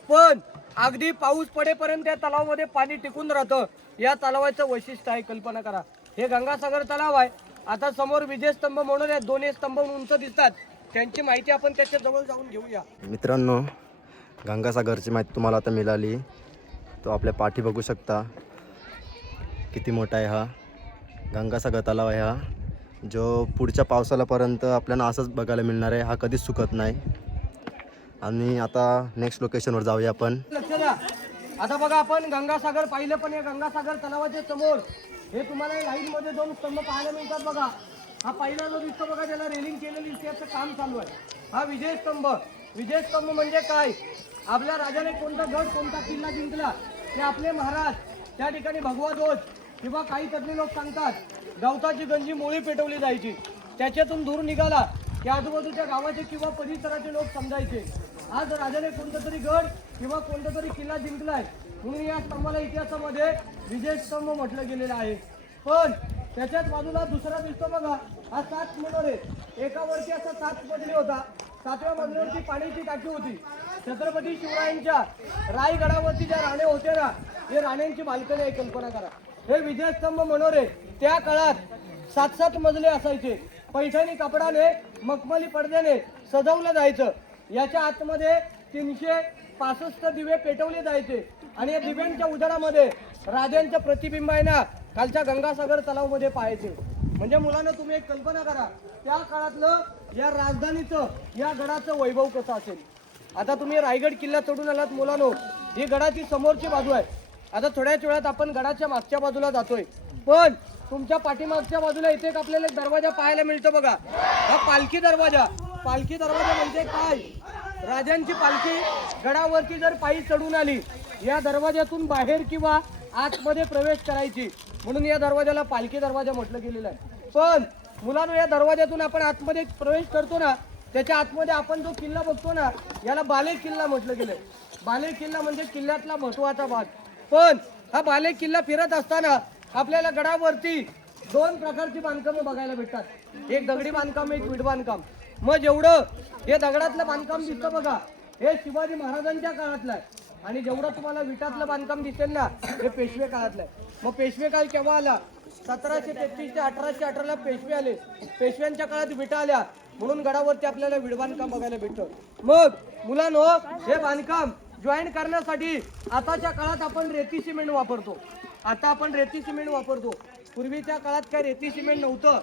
पण अगदी पाऊस पडेपर्यंत या तलावामध्ये पाणी टिकून राहतं. या तलावाचं वैशिष्ट्य आहे. कल्पना करा. हे गंगासागर तलाव आहे. आता समोर विजयस्तंभ म्हणून 2 स्तंभ उंच दिसतात. त्यांची माहिती आपण त्याच्या जवळ जाऊन घेऊया. मित्रांनो, गंगासागरची माहिती तुम्हाला आता मिळाली. तो आपल्या पाठी बघू शकता किती मोठा आहे हा गंगासागर तलाव आहे. हा जो पुढच्या पावसाळ्यापर्यंत आपल्याला असंच बघायला मिळणार आहे. हा कधीच सुकत नाही. आणि आता नेक्स्ट लोकेशनवर जाऊया आपण. लक्ष द्या. आता बघा आपण गंगासागर पाहिलं, पण या गंगासागर तलावाच्या समोर हे तुम्हाला लाईन मध्ये 2 स्तंभ पाहायला मिळतात बघा. हा पहिला जो दिसतो बघा, त्याला रेलिंग केलेली त्याचं काम चालू आहे. हा विजयस्तंभ. विजयस्तंभ म्हणजे काय, आपल्या राजाने कोणता गड कोणता किल्ला जिंकला ते आपले महाराज त्या ठिकाणी भगवा ध्वज किंवा काही तज्ञ लोक सांगतात गवताची गंजी मोळी पेटवली जायची. त्याच्यातून धूर निघाला की आजूबाजूच्या गावाचे किंवा परिसराचे लोक समजायचे आज राजाने कोणता तरी गड किंवा कोणता तरी किल्ला जिंकलाय. म्हणून या स्तंभाला इतिहासामध्ये विजयस्तंभ म्हटलं गेलेलं आहे. पण त्याच्याच बाजूला दुसरा दिसतो बघा, हा 7 मनोरे. एकावरती असा 7 मजली होता. 7व्या मजल्यावरती पाण्याची टाकी होती. छत्रपती शिवरायांच्या रायगडावरती ज्या राणे होते ना, हे राण्यांची बाल्कनी आहे. कल्पना करा. हे विजयस्तंभ मनोरे त्या काळात 7-7 मजले असायचे पैठणी कपडाने मखमली पडद्याने सजवलं जायचं. याच्या आतमध्ये 365 दिवे पेटवले जायचे आणि या दिव्यांच्या उजेडामध्ये राजांचं प्रतिबिंब आहे ना खालच्या गंगासागर तलावमध्ये पाहायचे. म्हणजे मुलांना तुम्ही एक कल्पना करा त्या काळातलं या राजधानीचं या गडाचं वैभव कसं असेल. आता तुम्ही रायगड किल्ला चढून आलात मुलांनो, ही गडाची समोरची बाजू आहे. आता थोड्याच वेळात आपण गडाच्या मागच्या बाजूला जातोय, पण तुमच्या पाठीमागच्या बाजूला इथे एक आपल्याला एक दरवाजा पाहायला मिळतो बघा, हा पालखी दरवाजा. पालखी दरवाजा म्हणजे काय? राजांची पालखी गडावरती जर पायी चढून आली या दरवाज्यातून बाहेर किंवा आतमध्ये प्रवेश करायची, म्हणून या दरवाजाला पालखी दरवाजा म्हटलं गेलेलं आहे. पण मुलांनो, या दरवाज्यातून आपण आतमध्ये प्रवेश करतो ना, त्याच्या आतमध्ये आपण जो किल्ला बघतो ना, याला बाले किल्ला म्हटलं गेलंय. बाले किल्ला म्हणजे किल्ल्यातला महत्वाचा भाग. पण हा बाले किल्ला फिरत असताना आपल्याला गडावरती 2 प्रकारची बांधकामं बघायला भेटतात, एक दगडी बांधकाम, एक विट बांधकाम. मग जेवढं हे दगडातलं बांधकाम दिसतं बघा, हे शिवाजी महाराजांच्या काळातलं आहे, आणि जेवढं तुम्हाला विटातलं बांधकाम दिसेल ना, हे पेशवे काळातलं आहे. मग पेशवे काळ केव्हा आला? 1733 ते 1818ला पेशवे आले. पेशव्यांच्या काळात विटा आल्या, म्हणून गडावरती आपल्याला विट बांधकाम बघायला भेटतं. मग मुलांनो, हे बांधकाम जॉईन करण्यासाठी आताच्या काळात आपण रेती सिमेंट वापरतो. आता आपण रेती सिमेंट वापरतो. पूर्वीच्या काळात काय रेती सिमेंट नव्हतं.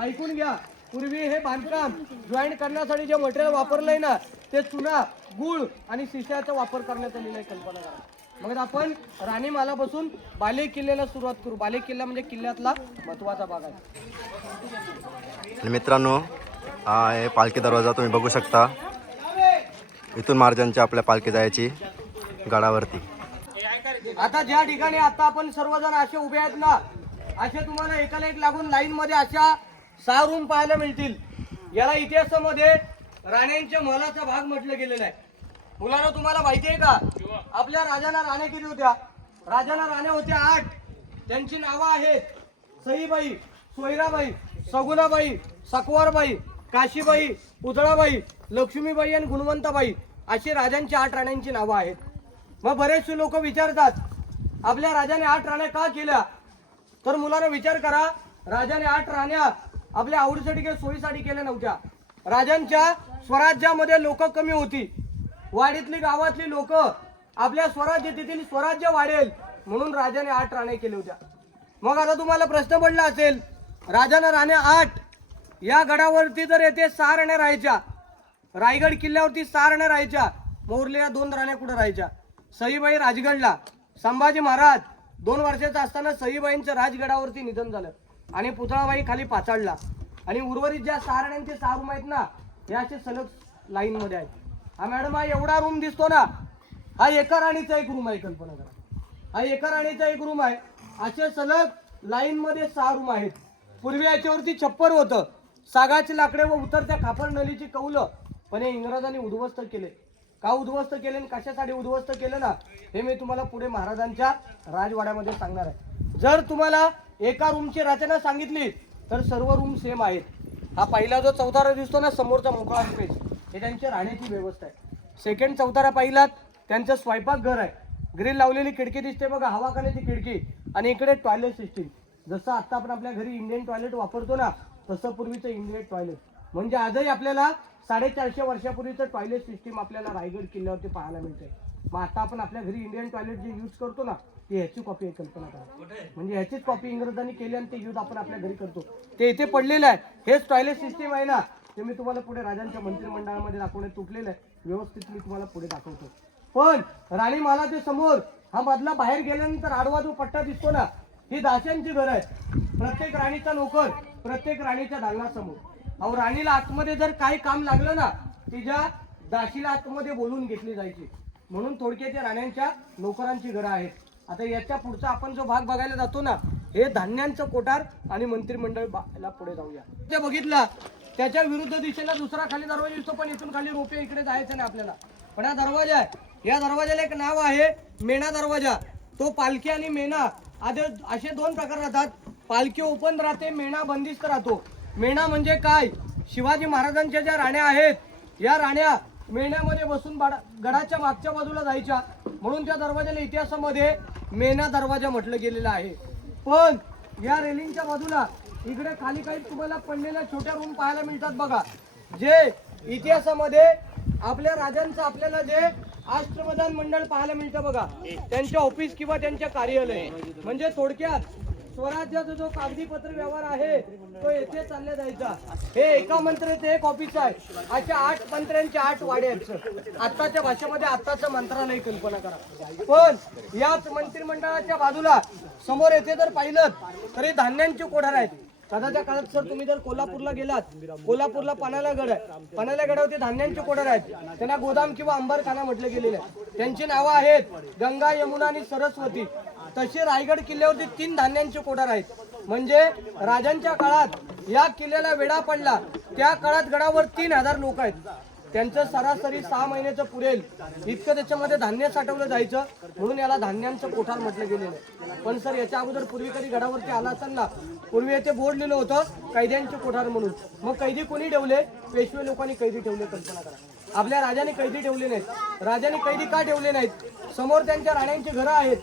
ऐकून घ्या, पूर्वी हे बांधकाम जॉईन करण्यासाठी जे मटेरियल वापरलंय ना, ते चुना, गुळ आणि शिशाचा वापर करण्यात आलेला आहे. कल्पना करा. मग आपण राणीमालापासून बाले किल्ल्याला सुरुवात करू. बाले किल्ला म्हणजे किल्ल्यातला महत्वाचा भाग आहे. आणि मित्रांनो, हा आहे पालखी दरवाजा, तुम्ही बघू शकता. इथून महाराजांची आपल्या पालखी जायची गडावरती. आता ज्या ठिकाणी आता आपण सर्वजण असे उभे आहेत ना, असे तुम्हाला एकाला एक लागून लाईन मध्ये अशा 6 रूम पाहायला मिळतील. याला इतिहासामध्ये राण्यांच्या महलाचा भाग म्हटलं गेलेलं आहे. मुलांना तुम्हाला माहिती आहे का, आपल्या राजांना राण्या किती होत्या? राजांना राण्या होत्या 8. त्यांची नावं आहेत सईबाई, सोयराबाई, सगुणाबाई, सकवारबाई, काशीबाई, पुतळाबाई, लक्ष्मीबाई आणि गुणवंताबाई, अशी राजांची 8 राण्यांची नावं आहेत. मग बरेचसे लोक विचारतात, आपल्या राजाने 8 राण्या का केल्या? तर मुलांना विचार करा, राजाने 8 राण्या आपल्या आवडीसाठी किंवा सोयीसाठी केल्या नव्हत्या. राजांच्या स्वराज्यामध्ये लोक कमी होती. वाडीतली गावातली लोक आपल्या स्वराज्यातील स्वराज्य वाढेल म्हणून राजाने 8 राण्या केल्या होत्या. मग आता तुम्हाला प्रश्न पडला असेल, राजाने राण्या 8, या गडावरती जर येथे 6 राण्या राहायच्या, रायगड किल्ल्यावरती 6 राण्या राहायच्या, मोरलेल्या 2 राण्या कुठे राहायच्या? सईबाई राजगडला. संभाजी महाराज 2 वर्षाचा असताना सईबाईंचं राजगडावरती निधन झालं आणि पुतळाबाई खाली पाचाडला. आणि उर्वरित ज्या 6 राण्यांचे 6 रूम आहेत ना, हे असे सलग लाईन मध्ये आहेत. हा मॅडम, हा एवढा रूम दिसतो ना, हा एका राणीचा एक रूम आहे. कल्पना करा, हा एका राणीचा एक रूम आहे. असे सलग लाईन मध्ये 6 रूम आहेत. पूर्वी याच्यावरती छप्पर होतं, सागाची लाकडे व उतरत्या खापर नलीची कौलं, पण हे इंग्रजांनी उद्ध्वस्त केले. का उद्ध्वस्त केले आणि कशासाठी उद्ध्वस्त केलं ना, हे मी तुम्हाला पुढे महाराजांच्या राजवाड्यामध्ये सांगणार आहे. जर तुम्हाला एका रूमची रचना सांगितली तर सर्व रूम सेम आहेत. हा पहिला जो चौथारा दिसतो ना, समोरचा मोकळा स्पेस, हे त्यांची राहण्याची व्यवस्था आहे. सेकंड चौथारा पाहिलात, त्यांचं स्वयंपाकघर आहे. ग्रिल लावलेली खिडकी दिसते बघा, हवा खाण्याची खिडकी, आणि इकडे टॉयलेट सिस्टीम. जसं आता आपण आपल्या घरी इंडियन टॉयलेट वापरतो ना, तसं पूर्वीचं इंडियन टॉयलेट. म्हणजे आजही आपल्याला 450 वर्षापूर्वीचं टॉयलेट सिस्टीम आपल्याला रायगड किल्ल्यावरती पाहायला मिळते. मग आता आपण आपल्या घरी इंडियन टॉयलेट जे यूज करतो ना, ती ह्याची कॉपी आहे. कल्पना करा, म्हणजे ह्याचीच कॉपी इंग्रजांनी केली आणि ते यूज आपण आपल्या घरी करतो. ते इथे पडलेलं आहे. हेच टॉयलेट सिस्टीम आहे ना, ते मी तुम्हाला पुढे राजांच्या मंत्रिमंडळामध्ये दाखवण्यात तुटलेलं आहे. व्यवस्थित मी तुम्हाला पुढे दाखवतो. पण राणी महालाच्या समोर हा मधला बाहेर गेल्यानंतर आडवा जो पट्टा दिसतो ना, ही दास्यांची घर आहे. प्रत्येक राणीचा नोकर प्रत्येक राणीच्या दालनासमोर. अहो, राणीला आतमध्ये जर काही काम लागलं ना, तिच्या दाशीला आतमध्ये बोलून घेतली जायची. म्हणून थोडक्यात राण्यांच्या नोकरांची घरं आहेत. आता याच्या पुढचा आपण जो भाग बघायला जातो ना, हे धान्यांचं कोठार आणि मंत्रिमंडळ पुढे जाऊया. ते बघितलं, त्याच्या विरुद्ध दिशेला दुसरा खाली दरवाजा दिसतो, पण इथून खाली रोपे इकडे जायचं नाही आपल्याला. पण हा दरवाजा आहे, या दरवाजाला एक नाव आहे मेणा दरवाजा. तो पालखी आणि मेणा असे 2 प्रकार राहतात. पालखी ओपन राहते, मेणा बंदिस्त राहतो. मेणा म्हणजे काय? शिवाजी महाराजांच्या ज्या राण्या आहेत, या राण्या मेण्यामध्ये बसून गडाच्या मागच्या बाजूला जायच्या, म्हणून त्या दरवाजाला इतिहासामध्ये मेणा दरवाजा म्हटलं गेलेलं आहे. पण या रेलिंगच्या बाजूला इकडे खाली काही तुम्हाला पडलेल्या छोट्या रूम पाहायला मिळतात बघा, जे इतिहासामध्ये आपल्या राजांचं आपल्याला जे अष्टप्रधान मंडळ पाहायला मिळतं बघा, त्यांचे ऑफिस किंवा त्यांचे कार्यालय. म्हणजे थोडक्यात स्वराज्याचा जो कागदी पत्र व्यवहार आहे तो येथे चालला जायचा. हे एका मंत्र्याचे एक ऑफिस आहे, अशा 8 मंत्र्यांचे 8 वाडे आहेत. आत्ताच्या भाषेमध्ये आत्ताचं मंत्रालय कल्पना करा. पण याच मंत्रिमंडळाच्या बाजूला समोर येथे जर पाहिलं तरी धान्यांचे कोठार आहेत. सध्याच्या काळात सर तुम्ही जर कोल्हापूरला गेलात, कोल्हापूरला पाण्याला गड आहे, पाण्याला गडावरती धान्यांचे कोठार आहेत. त्यांना गोदाम किंवा अंबरखाना म्हटलं गेलेलं आहे. त्यांची नावं आहेत गंगा, यमुना आणि सरस्वती. तसे रायगड किल्ल्यावरती 3 धान्यांचे कोठार आहेत. म्हणजे राजांच्या काळात या किल्ल्याला वेढा पडला त्या काळात गडावर 3000 लोक आहेत. त्यांचं सरासरी 6 महिन्याचं पुरेल इतकं त्याच्यामध्ये धान्य साठवलं जायचं, म्हणून याला धान्यांचं कोठार म्हटलं गेलेलं आहे. पण सर याच्या अगोदर पूर्वी कधी गडावरती आला असेल ना, पूर्वी येथे बोर्ड लिहिलं होतं कैद्यांचे कोठार म्हणून. मग कैदी कोणी ठेवले? पेशवे लोकांनी कैदी ठेवले. कल्पना करा, आपल्या राजाने कैदी ठेवले नाहीत. राजाने कैदी का ठेवले नाहीत? समोर त्यांच्या राण्यांची घरं आहेत,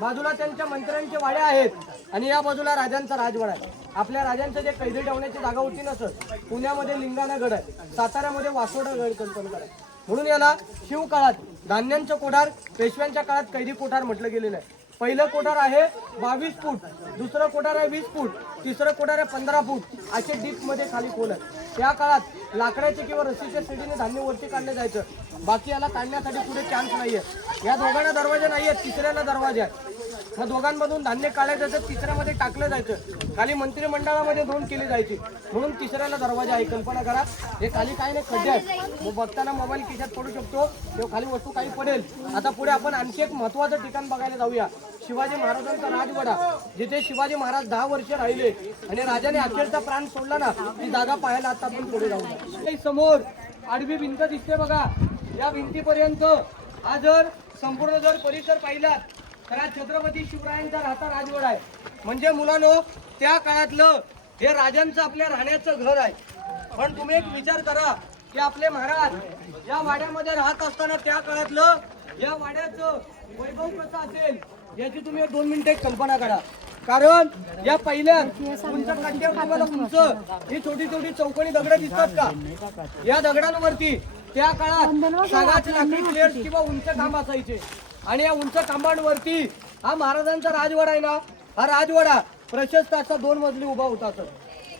बाजूला त्यांच्या मंत्र्यांचे वाडे आहेत आणि या बाजूला राजांचा राजवाडा आहे. आपल्या राजांचं जे कैदी ठेवण्याची जागा होती ना सर, पुण्यामध्ये लिंगाणा गड आहे, साताऱ्यामध्ये वासोडा गड कल्पना करा. म्हणून याला शिवकाळात धान्यांचं कोठार, पेशव्यांच्या काळात कैदी कोठार म्हटलं गेलेलं आहे. पहिलं कोठार आहे 22 फूट, दुसरं कोठार आहे 20 फूट, तिसरं कोठार आहे 15 फूट. असे डीप मध्ये खाली खोल आहे. त्या काळात लाकडाचे किंवा रस्सीच्या सीडीने धान्य वरती काढलं जायचं. बाकी याला काढण्यासाठी पुढे चान्स नाहीये. या दोघांना दरवाजा नाहीये, तिसऱ्याला दरवाजा आहे. मग दोघांमधून धान्य काढायचं जायचं, तिसऱ्यामध्ये टाकलं जायचं. खाली मंत्रिमंडळामध्ये नोंद केली जायची, म्हणून तिसऱ्याला दरवाजा आहे. कल्पना करा, हे खाली काय नाही खड्डे आहेत. मग बघताना मोबाईल खिशात पडू शकतो किंवा खाली वस्तू काही पडेल. आता पुढे आपण आणखी एक महत्वाचं ठिकाण बघायला जाऊया, शिवाजी महाराजांचा राजवाडा, जिथे शिवाजी महाराज 10 वर्ष राहिले आणि राजाने अखेरचा प्राण सोडला ना, ती जागा पाहायला आता आपण पुढे जाऊ. समोर आडवी भिंत दिसते बघा, या भिंतीपर्यंत हा जर संपूर्ण जर परिसर पाहिला तर हा छत्रपती शिवरायांचा राहता राजवाडा आहे. म्हणजे मुलांनो, त्या काळातलं हे राजांचं आपल्या राहण्याचं घर आहे. पण तुम्ही एक विचार करा की आपले महाराज या वाड्यामध्ये राहत असताना त्या काळातलं या वाड्याचं वैभव कसं असेल याची तुम्ही 2 मिनिटे कल्पना करा. कारण या पहिल्या उंच काठ्यावर तुम्हाला उंच ही छोटी छोटी चौकोनी दगड दिसतात का? या दगडांवरती त्या काळात सागाचे लाकडी प्लेयर्स किंवा उंच खांब असायचे आणि या उंच खांबांवरती हा महाराजांचा राजवाडा आहे ना, हा राजवाडा प्रशस्त असा 2 मजली उभा होता सर.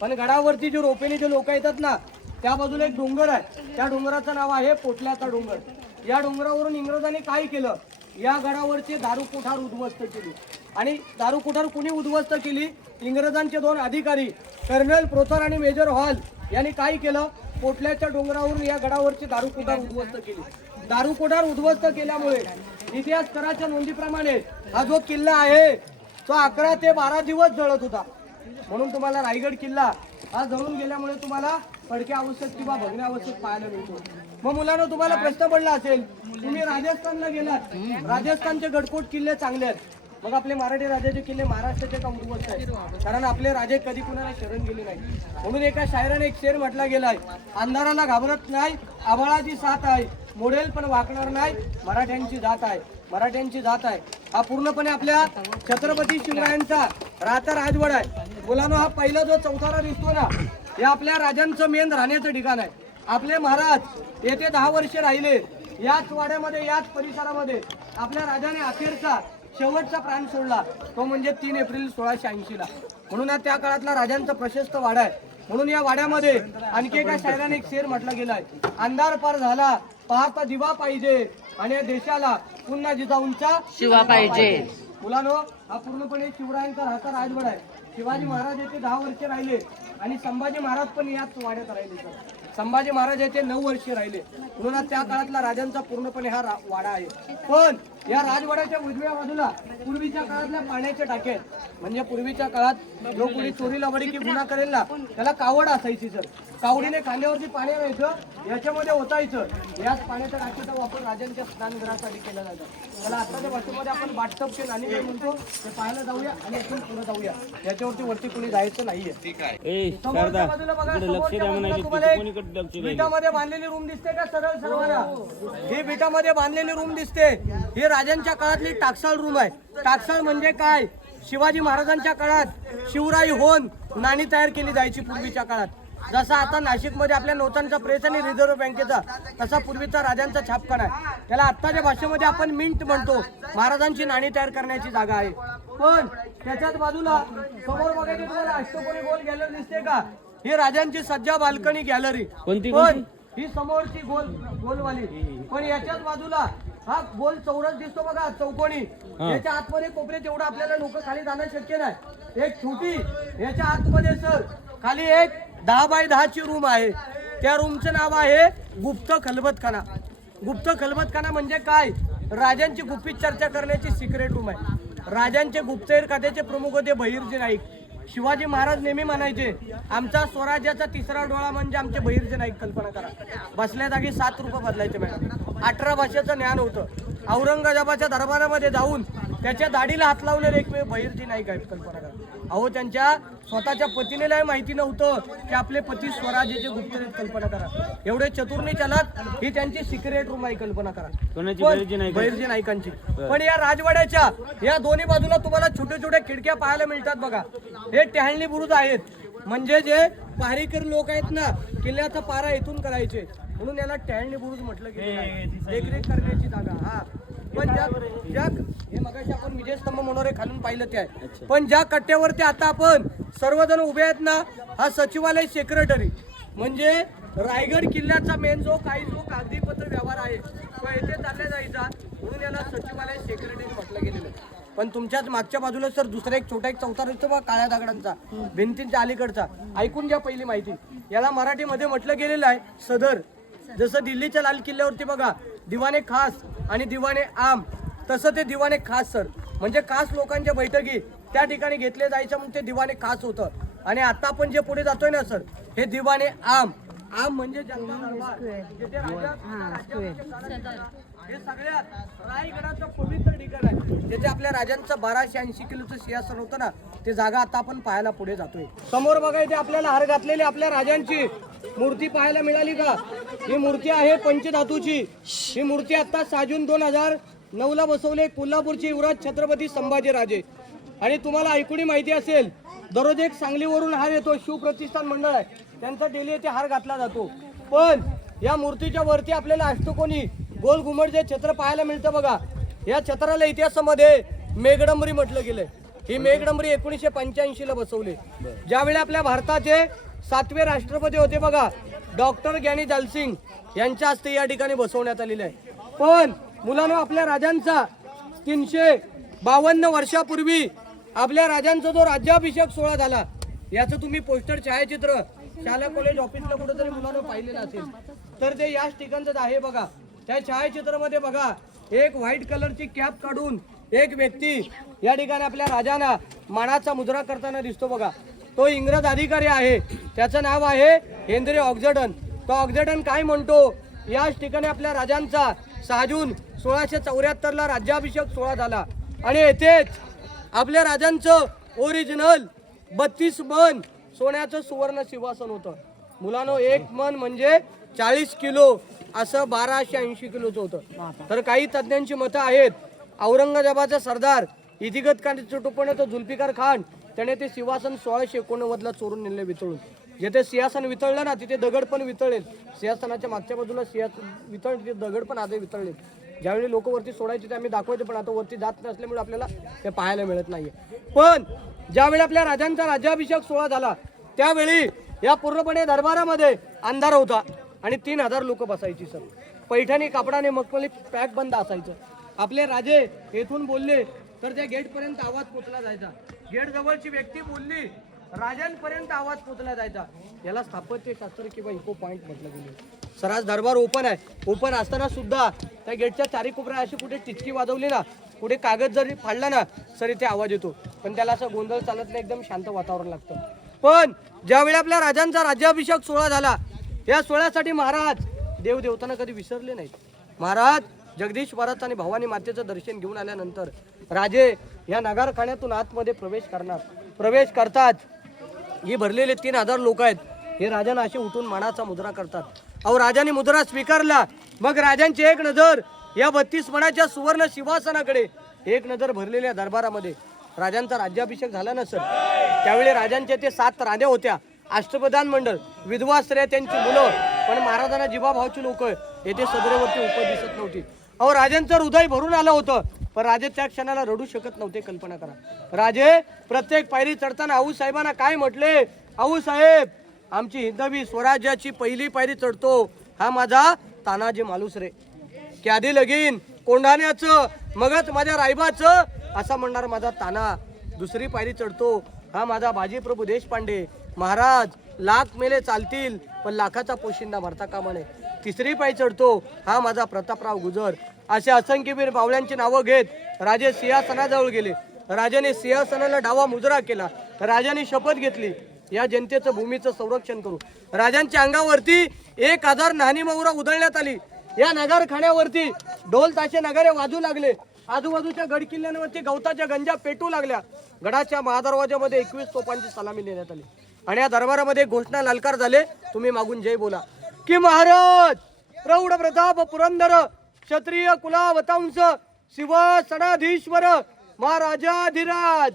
पण गडावरती जे रोपेने जे लोक येतात ना, त्या बाजूला एक डोंगर आहे, त्या डोंगराचं नाव आहे पोटल्याचा डोंगर. या डोंगरावरून इंग्रजांनी काय केलं, या गडावरची दारू कोठार उद्ध्वस्त केली. आणि दारू कोठार कुणी उद्ध्वस्त केली? इंग्रजांचे 2 अधिकारी कर्नल प्रोथर आणि मेजर हॉल यांनी काय केलं, पोटल्याच्या डोंगरावरून या गडावरची दारू कोठार उद्ध्वस्त केली. दारू कोठार उद्ध्वस्त केल्यामुळे इतिहासकाराच्या नोंदीप्रमाणे हा जो किल्ला आहे तो 11 ते 12 दिवस जळत होता. म्हणून तुम्हाला रायगड किल्ला हा जळून गेल्यामुळे तुम्हाला पडक्या आवश्यक किंवा भग्न आवश्यक पाहायला मिळतो. मग मुलांना तुम्हाला प्रश्न पडला असेल, तुम्ही राजस्थानला गेलात, राजस्थानचे गडकोट किल्ले चांगले आहेत, मग आपले मराठी राजाचे किल्ले महाराष्ट्राचे का उद्ध्वस्त आहेत? कारण आपले राजे कधी कुणाला शरण गेले नाही. म्हणून एका शायराने एक शेर म्हटला गेलाय, अंधाराला घाबरत नाही, आभाळाची साथ आहे, मोडेल पण वाकणार नाही, मराठ्यांची जात आहे, मराठ्यांची जात आहे. हा पूर्णपणे आपल्या छत्रपती शिवरायांचा राहता राजवाडा आहे. मुलांनो, हा पहिला जो चौथारा दिसतो ना, हे आपल्या राजांचं मेन राहण्याचं ठिकाण आहे. आपले महाराज येथे 10 वर्षे राहिले. याच वाड्यामध्ये, याच परिसरामध्ये आपल्या राजाने अखेरचा शेवटचा प्राण सोडला, तो म्हणजे 3 एप्रिल 1680 ला. म्हणून हा त्या काळातला राजांचा प्रशस्त वाडा आहे. म्हणून या वाड्यामध्ये आणखी एका शायराने एक शेर म्हटला गेलाय, अंधार पार झाला पाहता दिवा पाहिजे आणि या देशाला पुन्हा जिजाऊंचा शिवा पाहिजे. मुलांनो, हा पूर्णपणे शिवरायांचा राहता राजवाडा आहे. शिवाजी महाराज येथे 10 वर्षे राहिले आणि संभाजी महाराज पण याच वाड्यात राहिले सर. संभाजी महाराज येथे 9 वर्षे राहिले. म्हणून त्या काळातला राजांचा पूर्णपणे हा वाडा आहे. पण या राजवाड्याच्या उजव्या बाजूला पूर्वीच्या काळातल्या पाण्याचे टाके आहेत. म्हणजे पूर्वीच्या काळात जो कोणी चोरी लबाडी की गुन्हा करेल ना, त्याला कावड असायची सर. कावडीने खांद्यावरती पाणी आणायचं, याच्यामध्ये ओतायचं. याच पाण्याच्या टाकीचा वापर राजांच्या स्नानगृहासाठी केला जातो. त्याला आताच्या भाषेमध्ये आपण बाथटबचे नाणी म्हणतो. ते पाहायला जाऊया आणि इथून पुढे जाऊया. याच्यावरती वरती कोणी जायचं नाहीये. समोरच्या बाजूला बघा, समोरच्या बाजूला तुम्हाला एक विटामध्ये बांधलेली रूम दिसते का? सरळ सर्वांना ही विटामध्ये बांधलेली रूम दिसते. ही राजांच्या काळातली टाकसाळ रूम आहे. टाकसाळ म्हणजे काय? शिवाजी महाराजांच्या काळात शिवराई होऊन नाणी तयार केली जायची पूर्वीच्या काळात. जसा आता नाशिकमध्ये आपल्या नोटांचा प्रेस आणि रिझर्व्ह बँकेचा, तसा पूर्वीचा राजांचा छापखाना आहे. त्याला आत्ताच्या भाषेमध्ये आपण मिंट म्हणतो. महाराजांची नाणी तयार करण्याची जागा आहे. पण त्याच्याच बाजूला समोर बघायची तुम्हाला अष्टकोनी गोल गॅलरी दिसते का? ही राजांची सज्जा बाल्कनी गॅलरी. पण ही समोरची गोलवाली. पण याच्याच बाजूला हा गोल चौरस दिसतो बघा, चौकोनी. याच्या आतमध्ये कोपऱ्यात एवढं आपल्याला लोक खाली जाणं शक्य नाही. एक छोटी याच्या आतमध्ये सर खाली एक 10 बाय 10 ची रूम आहे. त्या रूमचं नाव आहे गुप्त खलबतखाना. गुप्त खलबतखाना म्हणजे काय? राजांची गुपित चर्चा करण्याची सिक्रेट रूम आहे. राजांचे गुप्तहेर खात्याचे प्रमुख होते बहिर्जी नाईक. शिवाजी महाराज नेहमी म्हणायचे, आमचा स्वराज्याचा तिसरा डोळा म्हणजे आमचे बहिर्जी नाईक. कल्पना करा, बसल्या जागी 7 रुपये बदलायचे मॅडम. 18 भाषेचं ज्ञान होतं. औरंगजेबाच्या दरबारामध्ये जाऊन त्याच्या दाढीला हात लावलेले एकमेव बहिर्जी नाईक आहेत. कल्पना करा. अहो, त्यांच्या स्वतःच्या पत्नीलाही माहिती नव्हतं की आपले पती स्वराज्याचे गुप्त आहेत. कल्पना करा. एवढे चतुर्णी चलाक ही त्यांची सिक्रेट रूम आहे. कल्पना करा. बहिर्जी नाईकांची. पण या राजवाड्याच्या या दोन्ही बाजूला तुम्हाला छोट्या छोट्या खिडक्या पाहायला मिळतात बघा. हे टहळणी बुरुज आहेत. म्हणजे जे पहारेकर लोक आहेत ना, किल्ल्याचा पारा इथून करायचे म्हणून याला टहळणी बुरुज म्हटलं गेलं. देखरेख करण्याची जागा. हा, पण ज्या हे मगाशी आपण विजयस्तंभ मनोरे खालून पाहिलं ते आहे. पण ज्या कट्ट्यावरती आता आपण सर्वजण उभे आहेत ना, हा सचिवालय सेक्रेटरी. म्हणजे रायगड किल्ल्याचा मेन जो कागदीपत्र व्यवहार आहे तो येथे चालला जायचा म्हणून याला सचिवालय सेक्रेटरी म्हटलं गेलेलं आहे. पण तुमच्याच मागच्या बाजूला सर दुसरा एक छोटा एक चौथा दिसतो बघा, काळ्या दगडांचा, भिंतींच्या अलीकडचा. ऐकून घ्या पहिली माहिती. याला मराठीमध्ये म्हटलं गेलेलं आहे सदर. जसं दिल्लीच्या लाल किल्ल्यावरती बघा दिवाणे खास आणि दिवाणे आम, तसं ते दिवाणे खास सर. म्हणजे खास लोकांच्या बैठकी त्या ठिकाणी घेतले जायच्या म्हणून ते दिवाणे खास होतं. आणि आता आपण जे पुढे जातोय ना सर, हे दिवाणे आम. आम म्हणजे जनता दरबार. जिथे हे सगळ्यात रायगडाचं पवित्र ठिकाण आहे. जिथे आपल्या राजांचं 1280 किलोचं सिंहासन होतं ना, ते जागा आता आपण पाहायला पुढे जातोय. समोर बघा इथे आपल्याला हार घातलेली आपल्या राजांची मूर्ती पाहायला मिळाली का? ही मूर्ती आहे पंचधातूची. ही मूर्ती आता साजून 2009 बसवले कोल्हापूरचे युवराज छत्रपती संभाजीराजे. आणि तुम्हाला ऐकून माहिती असेल, दररोज एक सांगलीवरून हार येतो. शिवप्रतिष्ठान मंडळ आहे त्यांचा, डेली येथे हार घातला जातो. पण या मूर्तीच्या वरती आपल्याला अष्टकोनी गोल घुमट जे छत्र पाहायला मिळतं बघा. या छत्राला इतिहासामध्ये मेघडंबरी म्हटलं गेलंय. ही मेघडंबरी 1985 ला बसवली. ज्यावेळी आपल्या भारताचे 7वे राष्ट्रपती होते बघा, डॉक्टर ज्ञानी जालसिंग यांच्या हस्ते या ठिकाणी बसवण्यात आलेलं आहे. पण मुलांनो, आपल्या राजांचा 352 वर्षापूर्वी आपल्या राजांचा जो राज्याभिषेक सोहळा झाला, याचं तुम्ही पोस्टर छायाचित्र शाला कॉलेज ऑफिसला कुठेतरी मुलांना पाहिलेलं असेल तर ते याच ठिकाणचं आहे बघा. त्या छायाचित्रामध्ये बघा एक व्हाईट कलरची कॅप काढून एक व्यक्ती या ठिकाणी आपल्या राजांना मानाचा मुद्रा करताना दिसतो बघा. तो इंग्रज अधिकारी आहे. त्याचं नाव आहे हेनरी ऑक्झर्टन. तो ऑक्झर्टन काय म्हणतो, याच ठिकाणी आपल्या राजांचा 6 जून 1674 ला राज्याभिषेक सोहळा झाला. आणि येथेच आपल्या राजांचं ओरिजिनल 32 मन सोन्याचं सुवर्ण सिंहासन होतं. मुलांनो, 1 मन म्हणजे 40 किलो, असं 1280 किलोचं होतं. तर काही तज्ज्ञांची मतं आहेत, औरंगजेबाचा सरदार इदिगत खानचे टोपण होतं जुल्फिकार खान, त्याने ते सिंहासन 1689 ला चोरून नेले वितळून. जिथे सिंहासन वितळलं ना, तिथे दगड पण वितळले. सिंहासनाच्या मागच्या बाजूला सिंहासन वितळले, तिथे दगड पण आधी वितळले. ज्यावेळी लोक वरती सोडायचे ते आम्ही दाखवायचे, पण आता वरती जात नसल्यामुळे आपल्याला ते पाहायला मिळत नाहीये. पण ज्यावेळी आपल्या राजांचा राज्याभिषेक सोहळा झाला, त्यावेळी या पूर्णपणे दरबारामध्ये अंधार होता आणि 3000 लोक बसायची सर. पैठणी कापडाने मखमली पॅक बंद असायचं. आपले राजे येथून बोलले तर त्या गेट पर्यंत आवाज पोचला जायचा. गेट जवळची व्यक्ती बोलली, राजांपर्यंत आवाज पोचला जायचा. याला स्थापत्यशास्त्र किंवा इको पॉइंट म्हटलं गेलं. सर आज दरबार ओपन आहे. ओपन असताना सुद्धा त्या गेटच्या चारी कोपऱ्या अशी कुठे टिचकी वाजवली ना, कुठे कागद जरी फाडला ना, सर इथे आवाज येतो. पण त्याला असं गोंधळ चालत नाही, एकदम शांत वातावरण लागतं. पण ज्यावेळी आपल्या राजांचा राज्याभिषेक सोहळा झाला, या सोहळ्यासाठी महाराज देवदेवतांना कधी विसरले नाहीत. महाराज जगदीश्वरात आणि भवानी मातेचं दर्शन घेऊन आल्यानंतर राजे या नगारखान्यातून आतमध्ये प्रवेश करतात. ही भरलेले 3000 लोक आहेत. हे राजांना असे उठून मानाचा मुद्रा करतात. अहो, राजाने मुद्रा स्वीकारला. मग राजांची एक नजर या 32 मणाच्या सुवर्ण सिंहासनाकडे, एक नजर भरलेल्या दरबारामध्ये. राजांचा राज्याभिषेक झाला नसेल त्यावेळी राजांचे ते 7 राण्या होत्या, अष्टप्रधान मंडळ, विधवा स्त्रिया, त्यांची मुलं, पण महाराजांना जीवाभावाची लोक येथे सदरेवरती उपत दिसत नव्हती. अहो राजांचं हृदय भरून आलं होतं, पण राजे त्या क्षणाला रडू शकत नव्हते. कल्पना करा, राजे प्रत्येक पायरी चढताना आऊसाहेबांना काय म्हटले, आऊसाहेब आमची हिंदवी स्वराज्याची पहिली पायरी चढतो हा माझा तानाजी मालुसरे, की आधी लगीन कोंढाण्याचं मगच माझ्या रायबाचं असं म्हणणार माझा ताना. दुसरी पायरी चढतो हा माझा बाजीप्रभू देशपांडे, महाराज लाख मेले चालतील पण लाखाचा पोशिंदा मरता कामा नये. तिसरी पायरी चढतो हा माझा प्रतापराव गुजर. असे असंख्य वीर बावळ्यांची नावं घेत राजे सिंहासनाजवळ गेले. राजाने सिंहासनाला डावा मुजरा केला. राजाने शपथ घेतली, या जनतेचं भूमीचं संरक्षण करू. राजांच्या अंगावरती 1000 नाणी मौरा उधळण्यात आली. या नगारखान्यावरती ढोल ताशे नगारे वाजू लागले. आजूबाजूच्या गड किल्ल्यांवरती गवताच्या गंजा पेटू लागल्या. गडाच्या महादरवाज्यामध्ये 21 तोफांची सलामी देण्यात आली आणि या दरबारामध्ये घोषणा ललकार झाले, तुम्ही मागून जय बोला, की महाराज प्रौढ प्रताप पुरंदर क्षत्रिय कुलावतांश शिवसनाधीश्वर महाराजाधिराज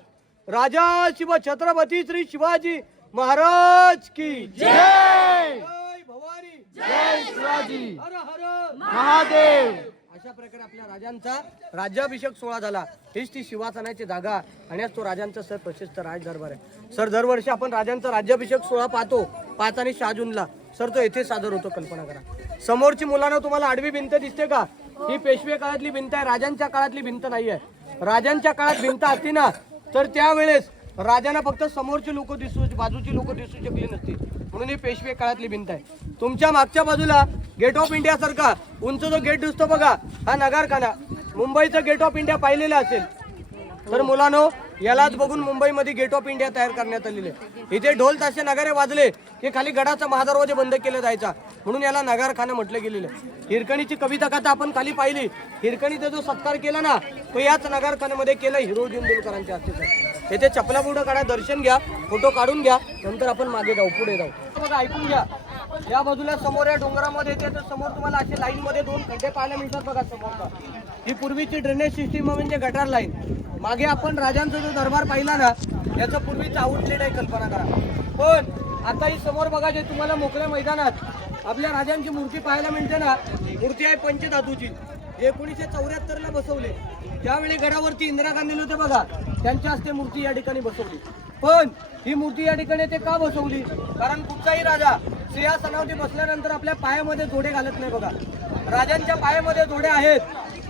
राजा शिव छत्रपती श्री शिवाजी महाराज की जय. जय भवानी, जय शिवाजी, हर हर महादेव. अशा प्रकारे आपल्या राजांचा राज्याभिषेक सोहळा झाला. हीच ती सिंहासनाची जागा आणि तो राजांचा सर प्रशस्त राज दरबार आहे. सर दरवर्षी आपण राजांचा राज्याभिषेक सोहळा पाहतो 5 आणि 6 जूनला. सर तो येथे सादर होतो. कल्पना करा, समोरची मुलांना तुम्हाला आडवी भिंत दिसते का? ही पेशवे काळातली भिंत आहे, राजांच्या काळातली भिंत नाही आहे. राजांच्या काळात भिंत असती ना तर त्यावेळेस राजांना फक्त समोरची लोक दिसू, बाजूची लोक दिसू शकली नसती, म्हणून ही पेशवे काळातली भिंत आहे. तुमच्या मागच्या बाजूला गेट ऑफ इंडिया सारखा उंच जो गेट दिसतो बघा, हा नगारखाना. मुंबईचं गेट ऑफ इंडिया पाहिलेलं असेल तर मुलांनो, यालाच बघून मुंबईमध्ये गेट ऑफ इंडिया तयार करण्यात आलेले. इथे ढोल ताशे नगारे वाजले की खाली गडाचा महादरवाजा बंद केला जायचा, म्हणून याला नगारखाना म्हटलं गेलेलं. हिरकणीची कविता कथा आपण खाली पाहिली. हिरकणीचा जो सत्कार केला ना तो याच नगारखान्यामध्ये केला, हिरो इंदुलकरांच्या हस्ते. येथे चपला बुडं काढा, दर्शन घ्या, फोटो काढून घ्या, नंतर आपण मागे जाऊ, पुढे जाऊ. बघा, ऐकून घ्या. या बाजूला समोर या डोंगरामध्ये येते तर समोर तुम्हाला असे लाईन मध्ये 2 खड्डे पाहायला मिळतात बघा समोरचा. ही पूर्वीची ड्रेनेज सिस्टीम म्हणजे गटार लाईन. मागे आपण राजांचा जो दरबार पाहिला ना याचं पूर्वीचं आउटलेट आहे. कल्पना करा. पण आता ही समोर बघा, जे तुम्हाला मोकळ्या मैदानात आपल्या राजांची मूर्ती पाहायला मिळते ना, मूर्ती आहे पंचधातूची. 1974 ला बसवली. ज्यावेळी गडावरती इंदिरा गांधी होते बघा, त्यांच्या हस्ते मूर्ती या ठिकाणी बसवली. पण ही मूर्ती या ठिकाणी ते का बसवली? कारण कुठचाही राजा सिंहासनावरती बसल्यानंतर आपल्या पायामध्ये जोडे घालत नाही बघा. राजांच्या पायामध्ये जोडे आहेत.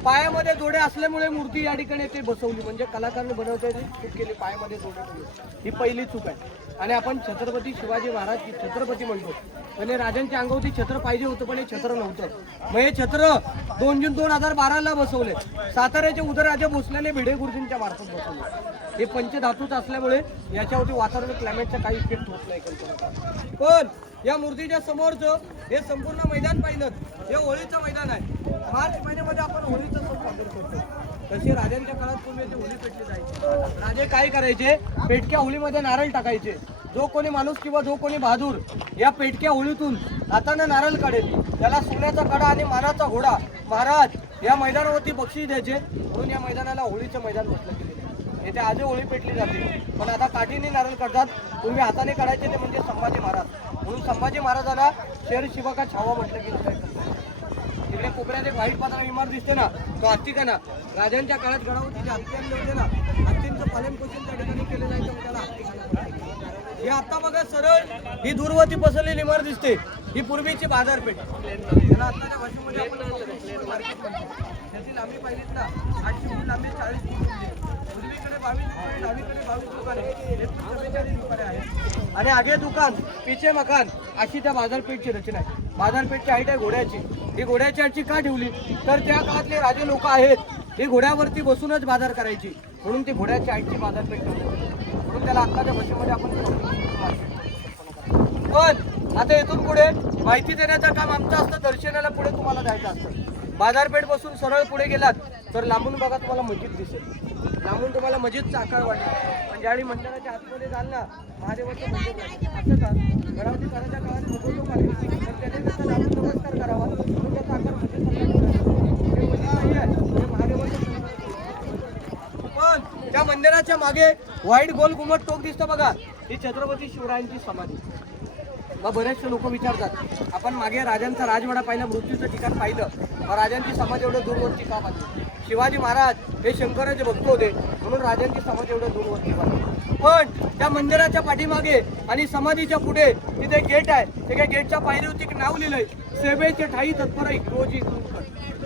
पायामध्ये जोडे असल्यामुळे मूर्ती या ठिकाणी ते बसवली. म्हणजे कलाकारांनी बनवताना चूक केली, पायामध्ये जोडे ठेवले. ही पहिली चूक आहे. आणि आपण छत्रपती शिवाजी महाराज की छत्रपती म्हणतो, आणि राजांच्या अंगावरती छत्र पाहिजे होतं पण हे छत्र नव्हतं. मग हे छत्र 2 जून 2012 ला बसवले. साताऱ्याचे उदयराजे भोसलेने भिडे गुरुजींच्या मार्फत बसवले. हे पंचधातूच असल्यामुळे याच्यावरती वातावरण क्लायमेटचा काही इफेक्ट होत नाही. पण या मूर्तीच्या समोरचं हे संपूर्ण मैदान पाहिलं, हे होळीचं मैदान आहे. मार्च महिन्यामध्ये आपण होळीचं सण साजरा करतो. तसे राजांच्या काळात पूर्वी होळी पेटली जायची. राजे काय करायचे, पेटक्या होळीमध्ये नारळ टाकायचे. जो कोणी माणूस किंवा जो कोणी बहादूर या पेटक्या होळीतून हाताने नारळ काढेल त्याला सोन्याचा कडा आणि मानाचा घोडा महाराज या मैदानावरती बक्षीस द्यायचे. म्हणून या मैदानाला होळीचं मैदान म्हटलं गेले. येथे आजही होळी पेटली जाते, पण आता काठीने नारळ काढतात. पूर्वी हाताने काढायचे ते म्हणजे संभाजी महाराज. म्हणून संभाजी महाराजांना शेर शिवा का छावा म्हटलं गेलं. तिकडे कोपऱ्यात एक व्हाईट पातळ इमारत दिसते ना, तो हत्तीखाना. राजांच्या काळात गडावरती जे हत्ती आणले होते ना, हत्तींचं पालनपोषण त्या ठिकाणी केलं जायचं, त्याला हत्तीखाना. हे आता बघा सरळ ही दूरवरती पसरलेली इमारत दिसते, ही पूर्वीची बाजारपेठ. त्याला आताच्या भाषेमध्ये आपण मार्केट म्हणतो. त्याची लांबी पाहिलीत ना, 800 फूट लांबी, 40 फूट रुपये. उजवीकडे 22 दुकाने, डावीकडे 22 दुकाने, हे 44 दुकाने आहेत. आणि आगे दुकान पिछे मकान, अशी त्या बाजारपेठची रचना आहे. बाजारपेठची हाईट आहे घोड्याची. ही घोड्याची हाईटची का ठेवली तर त्या काळातले राजे लोक आहेत, ही घोड्यावरती बसूनच बाजार करायची, म्हणून ती घोड्याची हाईटची बाजारपेठ ठेवली. म्हणून त्याला आत्ताच्या भाषेमध्ये आपण. पण आता इथून पुढे माहिती देण्याचं काम आमचं असतं. दर्शनाला पुढे तुम्हाला जायचं असतं. बाजारपेठ बसून सरळ पुढे गेलात तर लांबून बघा तुम्हाला मस्जिद दिसेल. लांबून तुम्हाला मस्जिदचा आकार वाटेल. पण ज्यावेळी मंदिराच्या आतमध्ये जाल ना, महादेवाचं मंदिर असं का गडावरती करायच्या काळात मुखोटो आले तर त्याने त्याचा लांबून नमस्कार करावा, म्हणून त्याचा आकार मस्जिद नाही आहे, हे महादेवाचं. पण त्या मंदिराच्या मागे व्हाईट गोल घुमट टोक दिसतं बघा, ही छत्रपती शिवरायांची समाधी. मग बरेचसे लोक विचारतात, आपण मागे राजांचा राजवाडा पाहिला, मृत्यूचं ठिकाण पाहिलं, मग राजांची समाधी एवढं दूरवरती का बांधली? शिवाजी महाराज हे शंकराचे भक्त होते म्हणून राजांची समाधी एवढं दूरवरती बांधली. पण त्या मंदिराच्या पाठीमागे आणि समाधीच्या पुढे तिथे गेट आहे, त्या गेटच्या पायरीवरती एक नाव लिहिलंय, सेवेचे ठाई तत्पर हिरोजी इंदुरकर.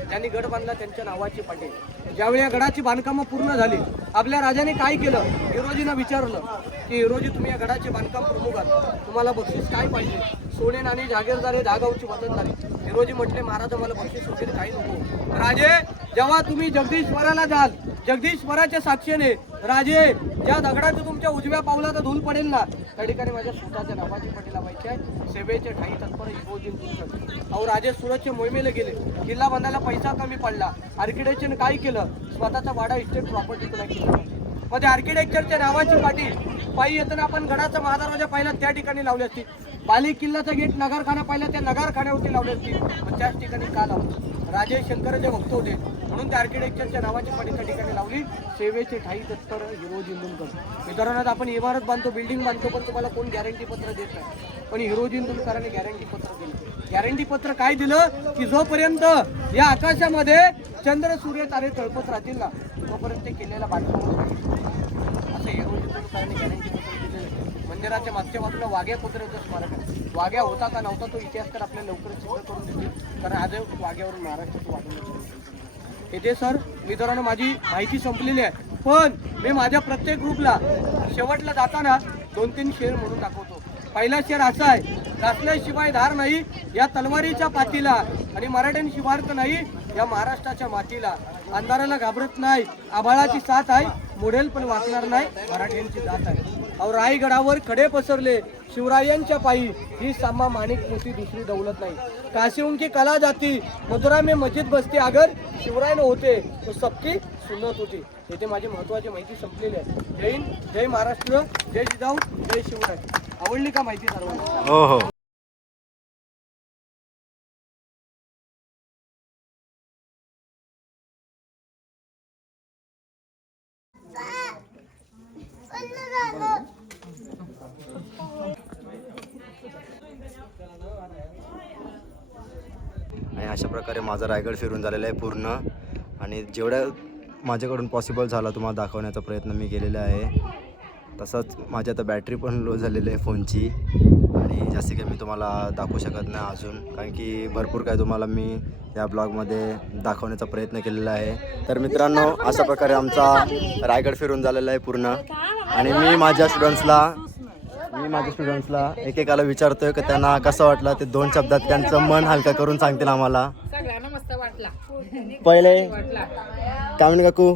ज्यांनी गड बांधला त्यांच्या नावाची पाटी. ज्यावेळी या गडाची बांधकामं पूर्ण झाली, आपल्या राजाने काय केलं, हिरोजींना विचारलं की हिरोजी तुम्ही या गडाचे बांधकाम प्रमुख आहात, तुम्हाला बक्षीस काय पाहिजे? सोने नाणे जागीरदारे धागावची वतनदारी. हिरोजी म्हटले, महाराज मला बक्षीस वगैरे काही नको. राजे, जेव्हा तुम्ही जगदीश्वराला जाल, जगदीश्वराच्या साक्षीने राजे, ज्या दगडात तुमच्या उजव्या पावलाचा धूल पडेल ना, त्या ठिकाणी माझ्या स्वतःच्या नावाची पाटी लावायची आहे, सेवेचे ठाई तत्पर हिरोजी इंदुरकर. अहो राजे सुरतच्या मोहिमेला गेले, किल्ला बांधायला पैसा कमी पडला, आर्किटेक्चरने काय केलं, स्वतःचा वाडा इस्टेट प्रॉपर्टी केला. मध्ये आर्किटेक्चरच्या नावाची पाटी पायी येताना आपण गडाचा महादरवाजा पाहिला त्या ठिकाणी लावली असती, बाली किल्ल्याचा गेट नगरखाना पाहिला त्या नगरखान्यावरती लावली असती, पण त्याच ठिकाणी का लावली? राजे शंकराचे भक्त होते म्हणून त्या आर्किटेक्चरच्या नावाची पाटी त्या ठिकाणी लावली, सेवेचे ठाई तत्पर हिरोजी इंदुरकर. मित्रांनो, आपण इमारत बांधतो, बिल्डिंग बांधतो, पण तुम्हाला कोण गॅरंटी पत्र देत नाही, पण हिरोजी इंदुरकरांनी गॅरंटी पत्र दिलं. गॅरंटी पत्र काय दिलं की जोपर्यंत या आकाशामध्ये चंद्र सूर्य तारे तळपत राहतील ना, तोपर्यंत ते केलेला बांधकाम असं हिरोजी इंदुरकरांनी गॅरंटी पत्र दिलं. मंदिराच्या मागच्या बाजूला वाघ्या कुत्र्याचं स्मारक आहे. वाघ्या होता का नव्हता तो इतिहासकार आपल्याला लवकरच सिद्ध करून देतील, कारण आज वाघ्यावरून महाराष्ट्राचं वाढवलं येते. सर मित्रांनो, माझी माहिती संपलेली आहे, पण मी माझ्या प्रत्येक ग्रुपला शेवटला जाताना 2-3 शेर म्हणून दाखवतो. पहिला शेर असा आहे, घासल्याशिवाय धार नाही या तलवारीच्या पातीला, आणि मराठ्यांची शिवार्थ नाही या महाराष्ट्राच्या मातीला, अंधाराला घाबरत नाही आभाळाची साथ आहे, मोडेल पण वाचणार नाही मराठ्यांची जात आहे. अहो रायगडावर खडे पसरले शिवरायांच्या पायी, ही सामा माणिक मोती दुसरी दौलत नाही. काशी उनकी कला जाती, मथुरा में मस्जिद बसती, अगर शिवराय होते तो सबकी सुन्नत होती. येथे माझी महत्वाची माहिती संपलेली आहे. जय हिंद, जय महाराष्ट्र, जय जिजाऊ, जय शिवराय. आवडली का माहिती सर्वांना? हो हो. आणि अशा प्रकारे माझा रायगड फिरून झालेला आहे पूर्ण, आणि जेवढ्या माझ्याकडून पॉसिबल झाला तुम्हाला दाखवण्याचा प्रयत्न मी केलेला आहे. तसंच माझी आता बॅटरी पण लो झालेली आहे फोनची, आणि जास्त काही मी तुम्हाला दाखवू शकत नाही अजून, कारण की भरपूर काय तुम्हाला मी या ब्लॉगमध्ये दाखवण्याचा प्रयत्न केलेला आहे. तर मित्रांनो, अशा प्रकारे आमचा रायगड फिरून झालेला आहे पूर्ण, आणि मी माझ्या स्टुडंट्सला एकेकाला विचारतोय की त्यांना कसं वाटलं, ते 2 शब्दात त्यांचं मन हलका करून सांगतील आम्हाला. पहिले कामिनी काकू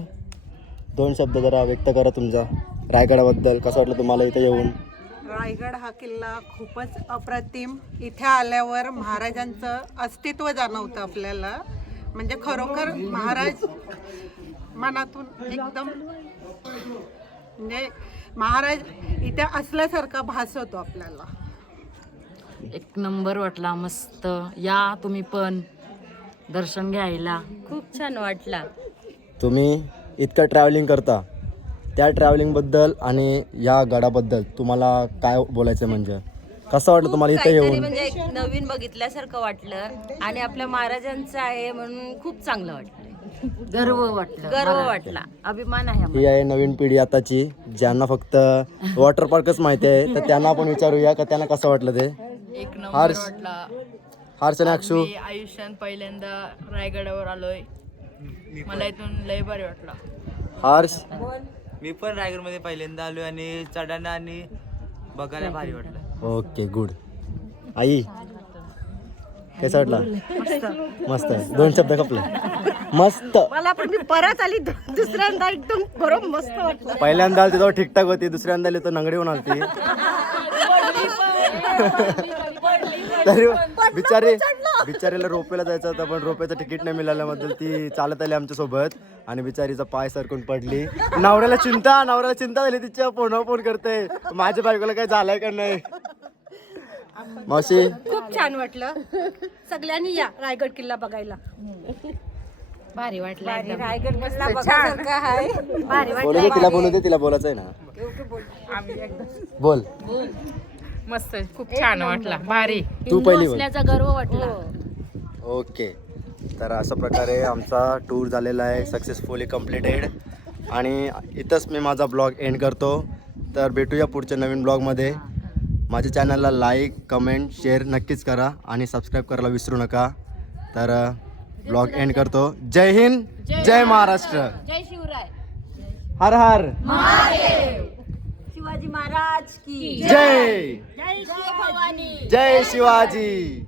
2 शब्द जरा व्यक्त करा तुमचा रायगडाबद्दल, कसं वाटलं तुम्हाला इथे येऊन? रायगड हा किल्ला खूपच अप्रतिम. इथे आल्यावर महाराजांचं अस्तित्व जाणवतं आपल्याला, म्हणजे खरोखर महाराज मनातून एकदम, म्हणजे महाराज इथे असल्यासारखा भास होतो आपल्याला. एक नंबर वाटला, मस्त. या तुम्ही पण दर्शन घ्यायला, खूप छान वाटला. तुम्ही इतकं ट्रॅव्हलिंग करता, त्या ट्रॅव्हलिंगबद्दल आणि या गडाबद्दल तुम्हाला काय बोलायचं, म्हणजे कसं वाटलं तुम्हाला इथे येऊन? म्हणजे एक नवीन बघितल्यासारखं वाटलं, आणि आपल्या महाराजांचं आहे म्हणून खूप चांगलं वाटलं. गर्व वाटला, अभिमान आहे. ही आहे नवीन पिढी आताची, ज्यांना फक्त वॉटर पार्कच माहिती आहे, तर त्यांना आपण विचारूया का त्यांना कसं वाटलं ते. एक नंबर वाटला. हर्ष आणि अक्षू, मी आयुष्यात पहिल्यांदा रायगडावर आलोय, मला इथून लय भारी वाटला. हर्ष? मी पण रायगडमध्ये पहिल्यांदा आलोय, आणि चढायला आणि बघायला भारी वाटलं. Okay, good. आई कसं वाटला? मस्त. 2 शब्द खपले, मस्त. मला पण मी परत आली दुसऱ्यांदा, एकदम बरोबर मस्त वाटलं. पहिल्यांदा आली तेव्हा ठीकठाक होती, दुसऱ्यांदा आली तर नंगडी होऊन आलती. तरी बिचारीला रोपेला जायचं होतं, पण रोपेचं तिकीट नाही मिळाल्याबद्दल ती चालत आली आमच्यासोबत, आणि बिचारीचा पाय सरकून पडली. नवऱ्याला चिंता झाली, तिच्या फोन करते माझ्या बायकोला काय झालंय का नाही. मावशी खूप छान वाटलं. सगळ्यांनी या रायगड किल्ला बघायला. भारी वाटलं एकदम. रायगड मधला बघासारखा आहे. भारी बोलू दे तिला, बोलू दे तिला, बोलायचं आहे ना. बोल. मस्त खूप छान वाटला भारी तू पहिली बोल. असल्याचा गर्व वाटला. ओके, तर अशा प्रकारे आमचा टूर झालेला आहे, सक्सेसफुली कम्प्लिटेड. आणि इथंच मी माझा ब्लॉग एंड करतो. तर भेटूया पुढच्या नवीन ब्लॉगमध्ये. माझ्या चॅनलला लाईक, कमेंट, शेअर नक्कीच करा आणि सबस्क्राईब करायला विसरू नका. तर ब्लॉग एंड करतो. जय हिंद, जय महाराष्ट्र, जय शिवराय. हर हर शिवाजी महाराज की जय, जय शिवाजी.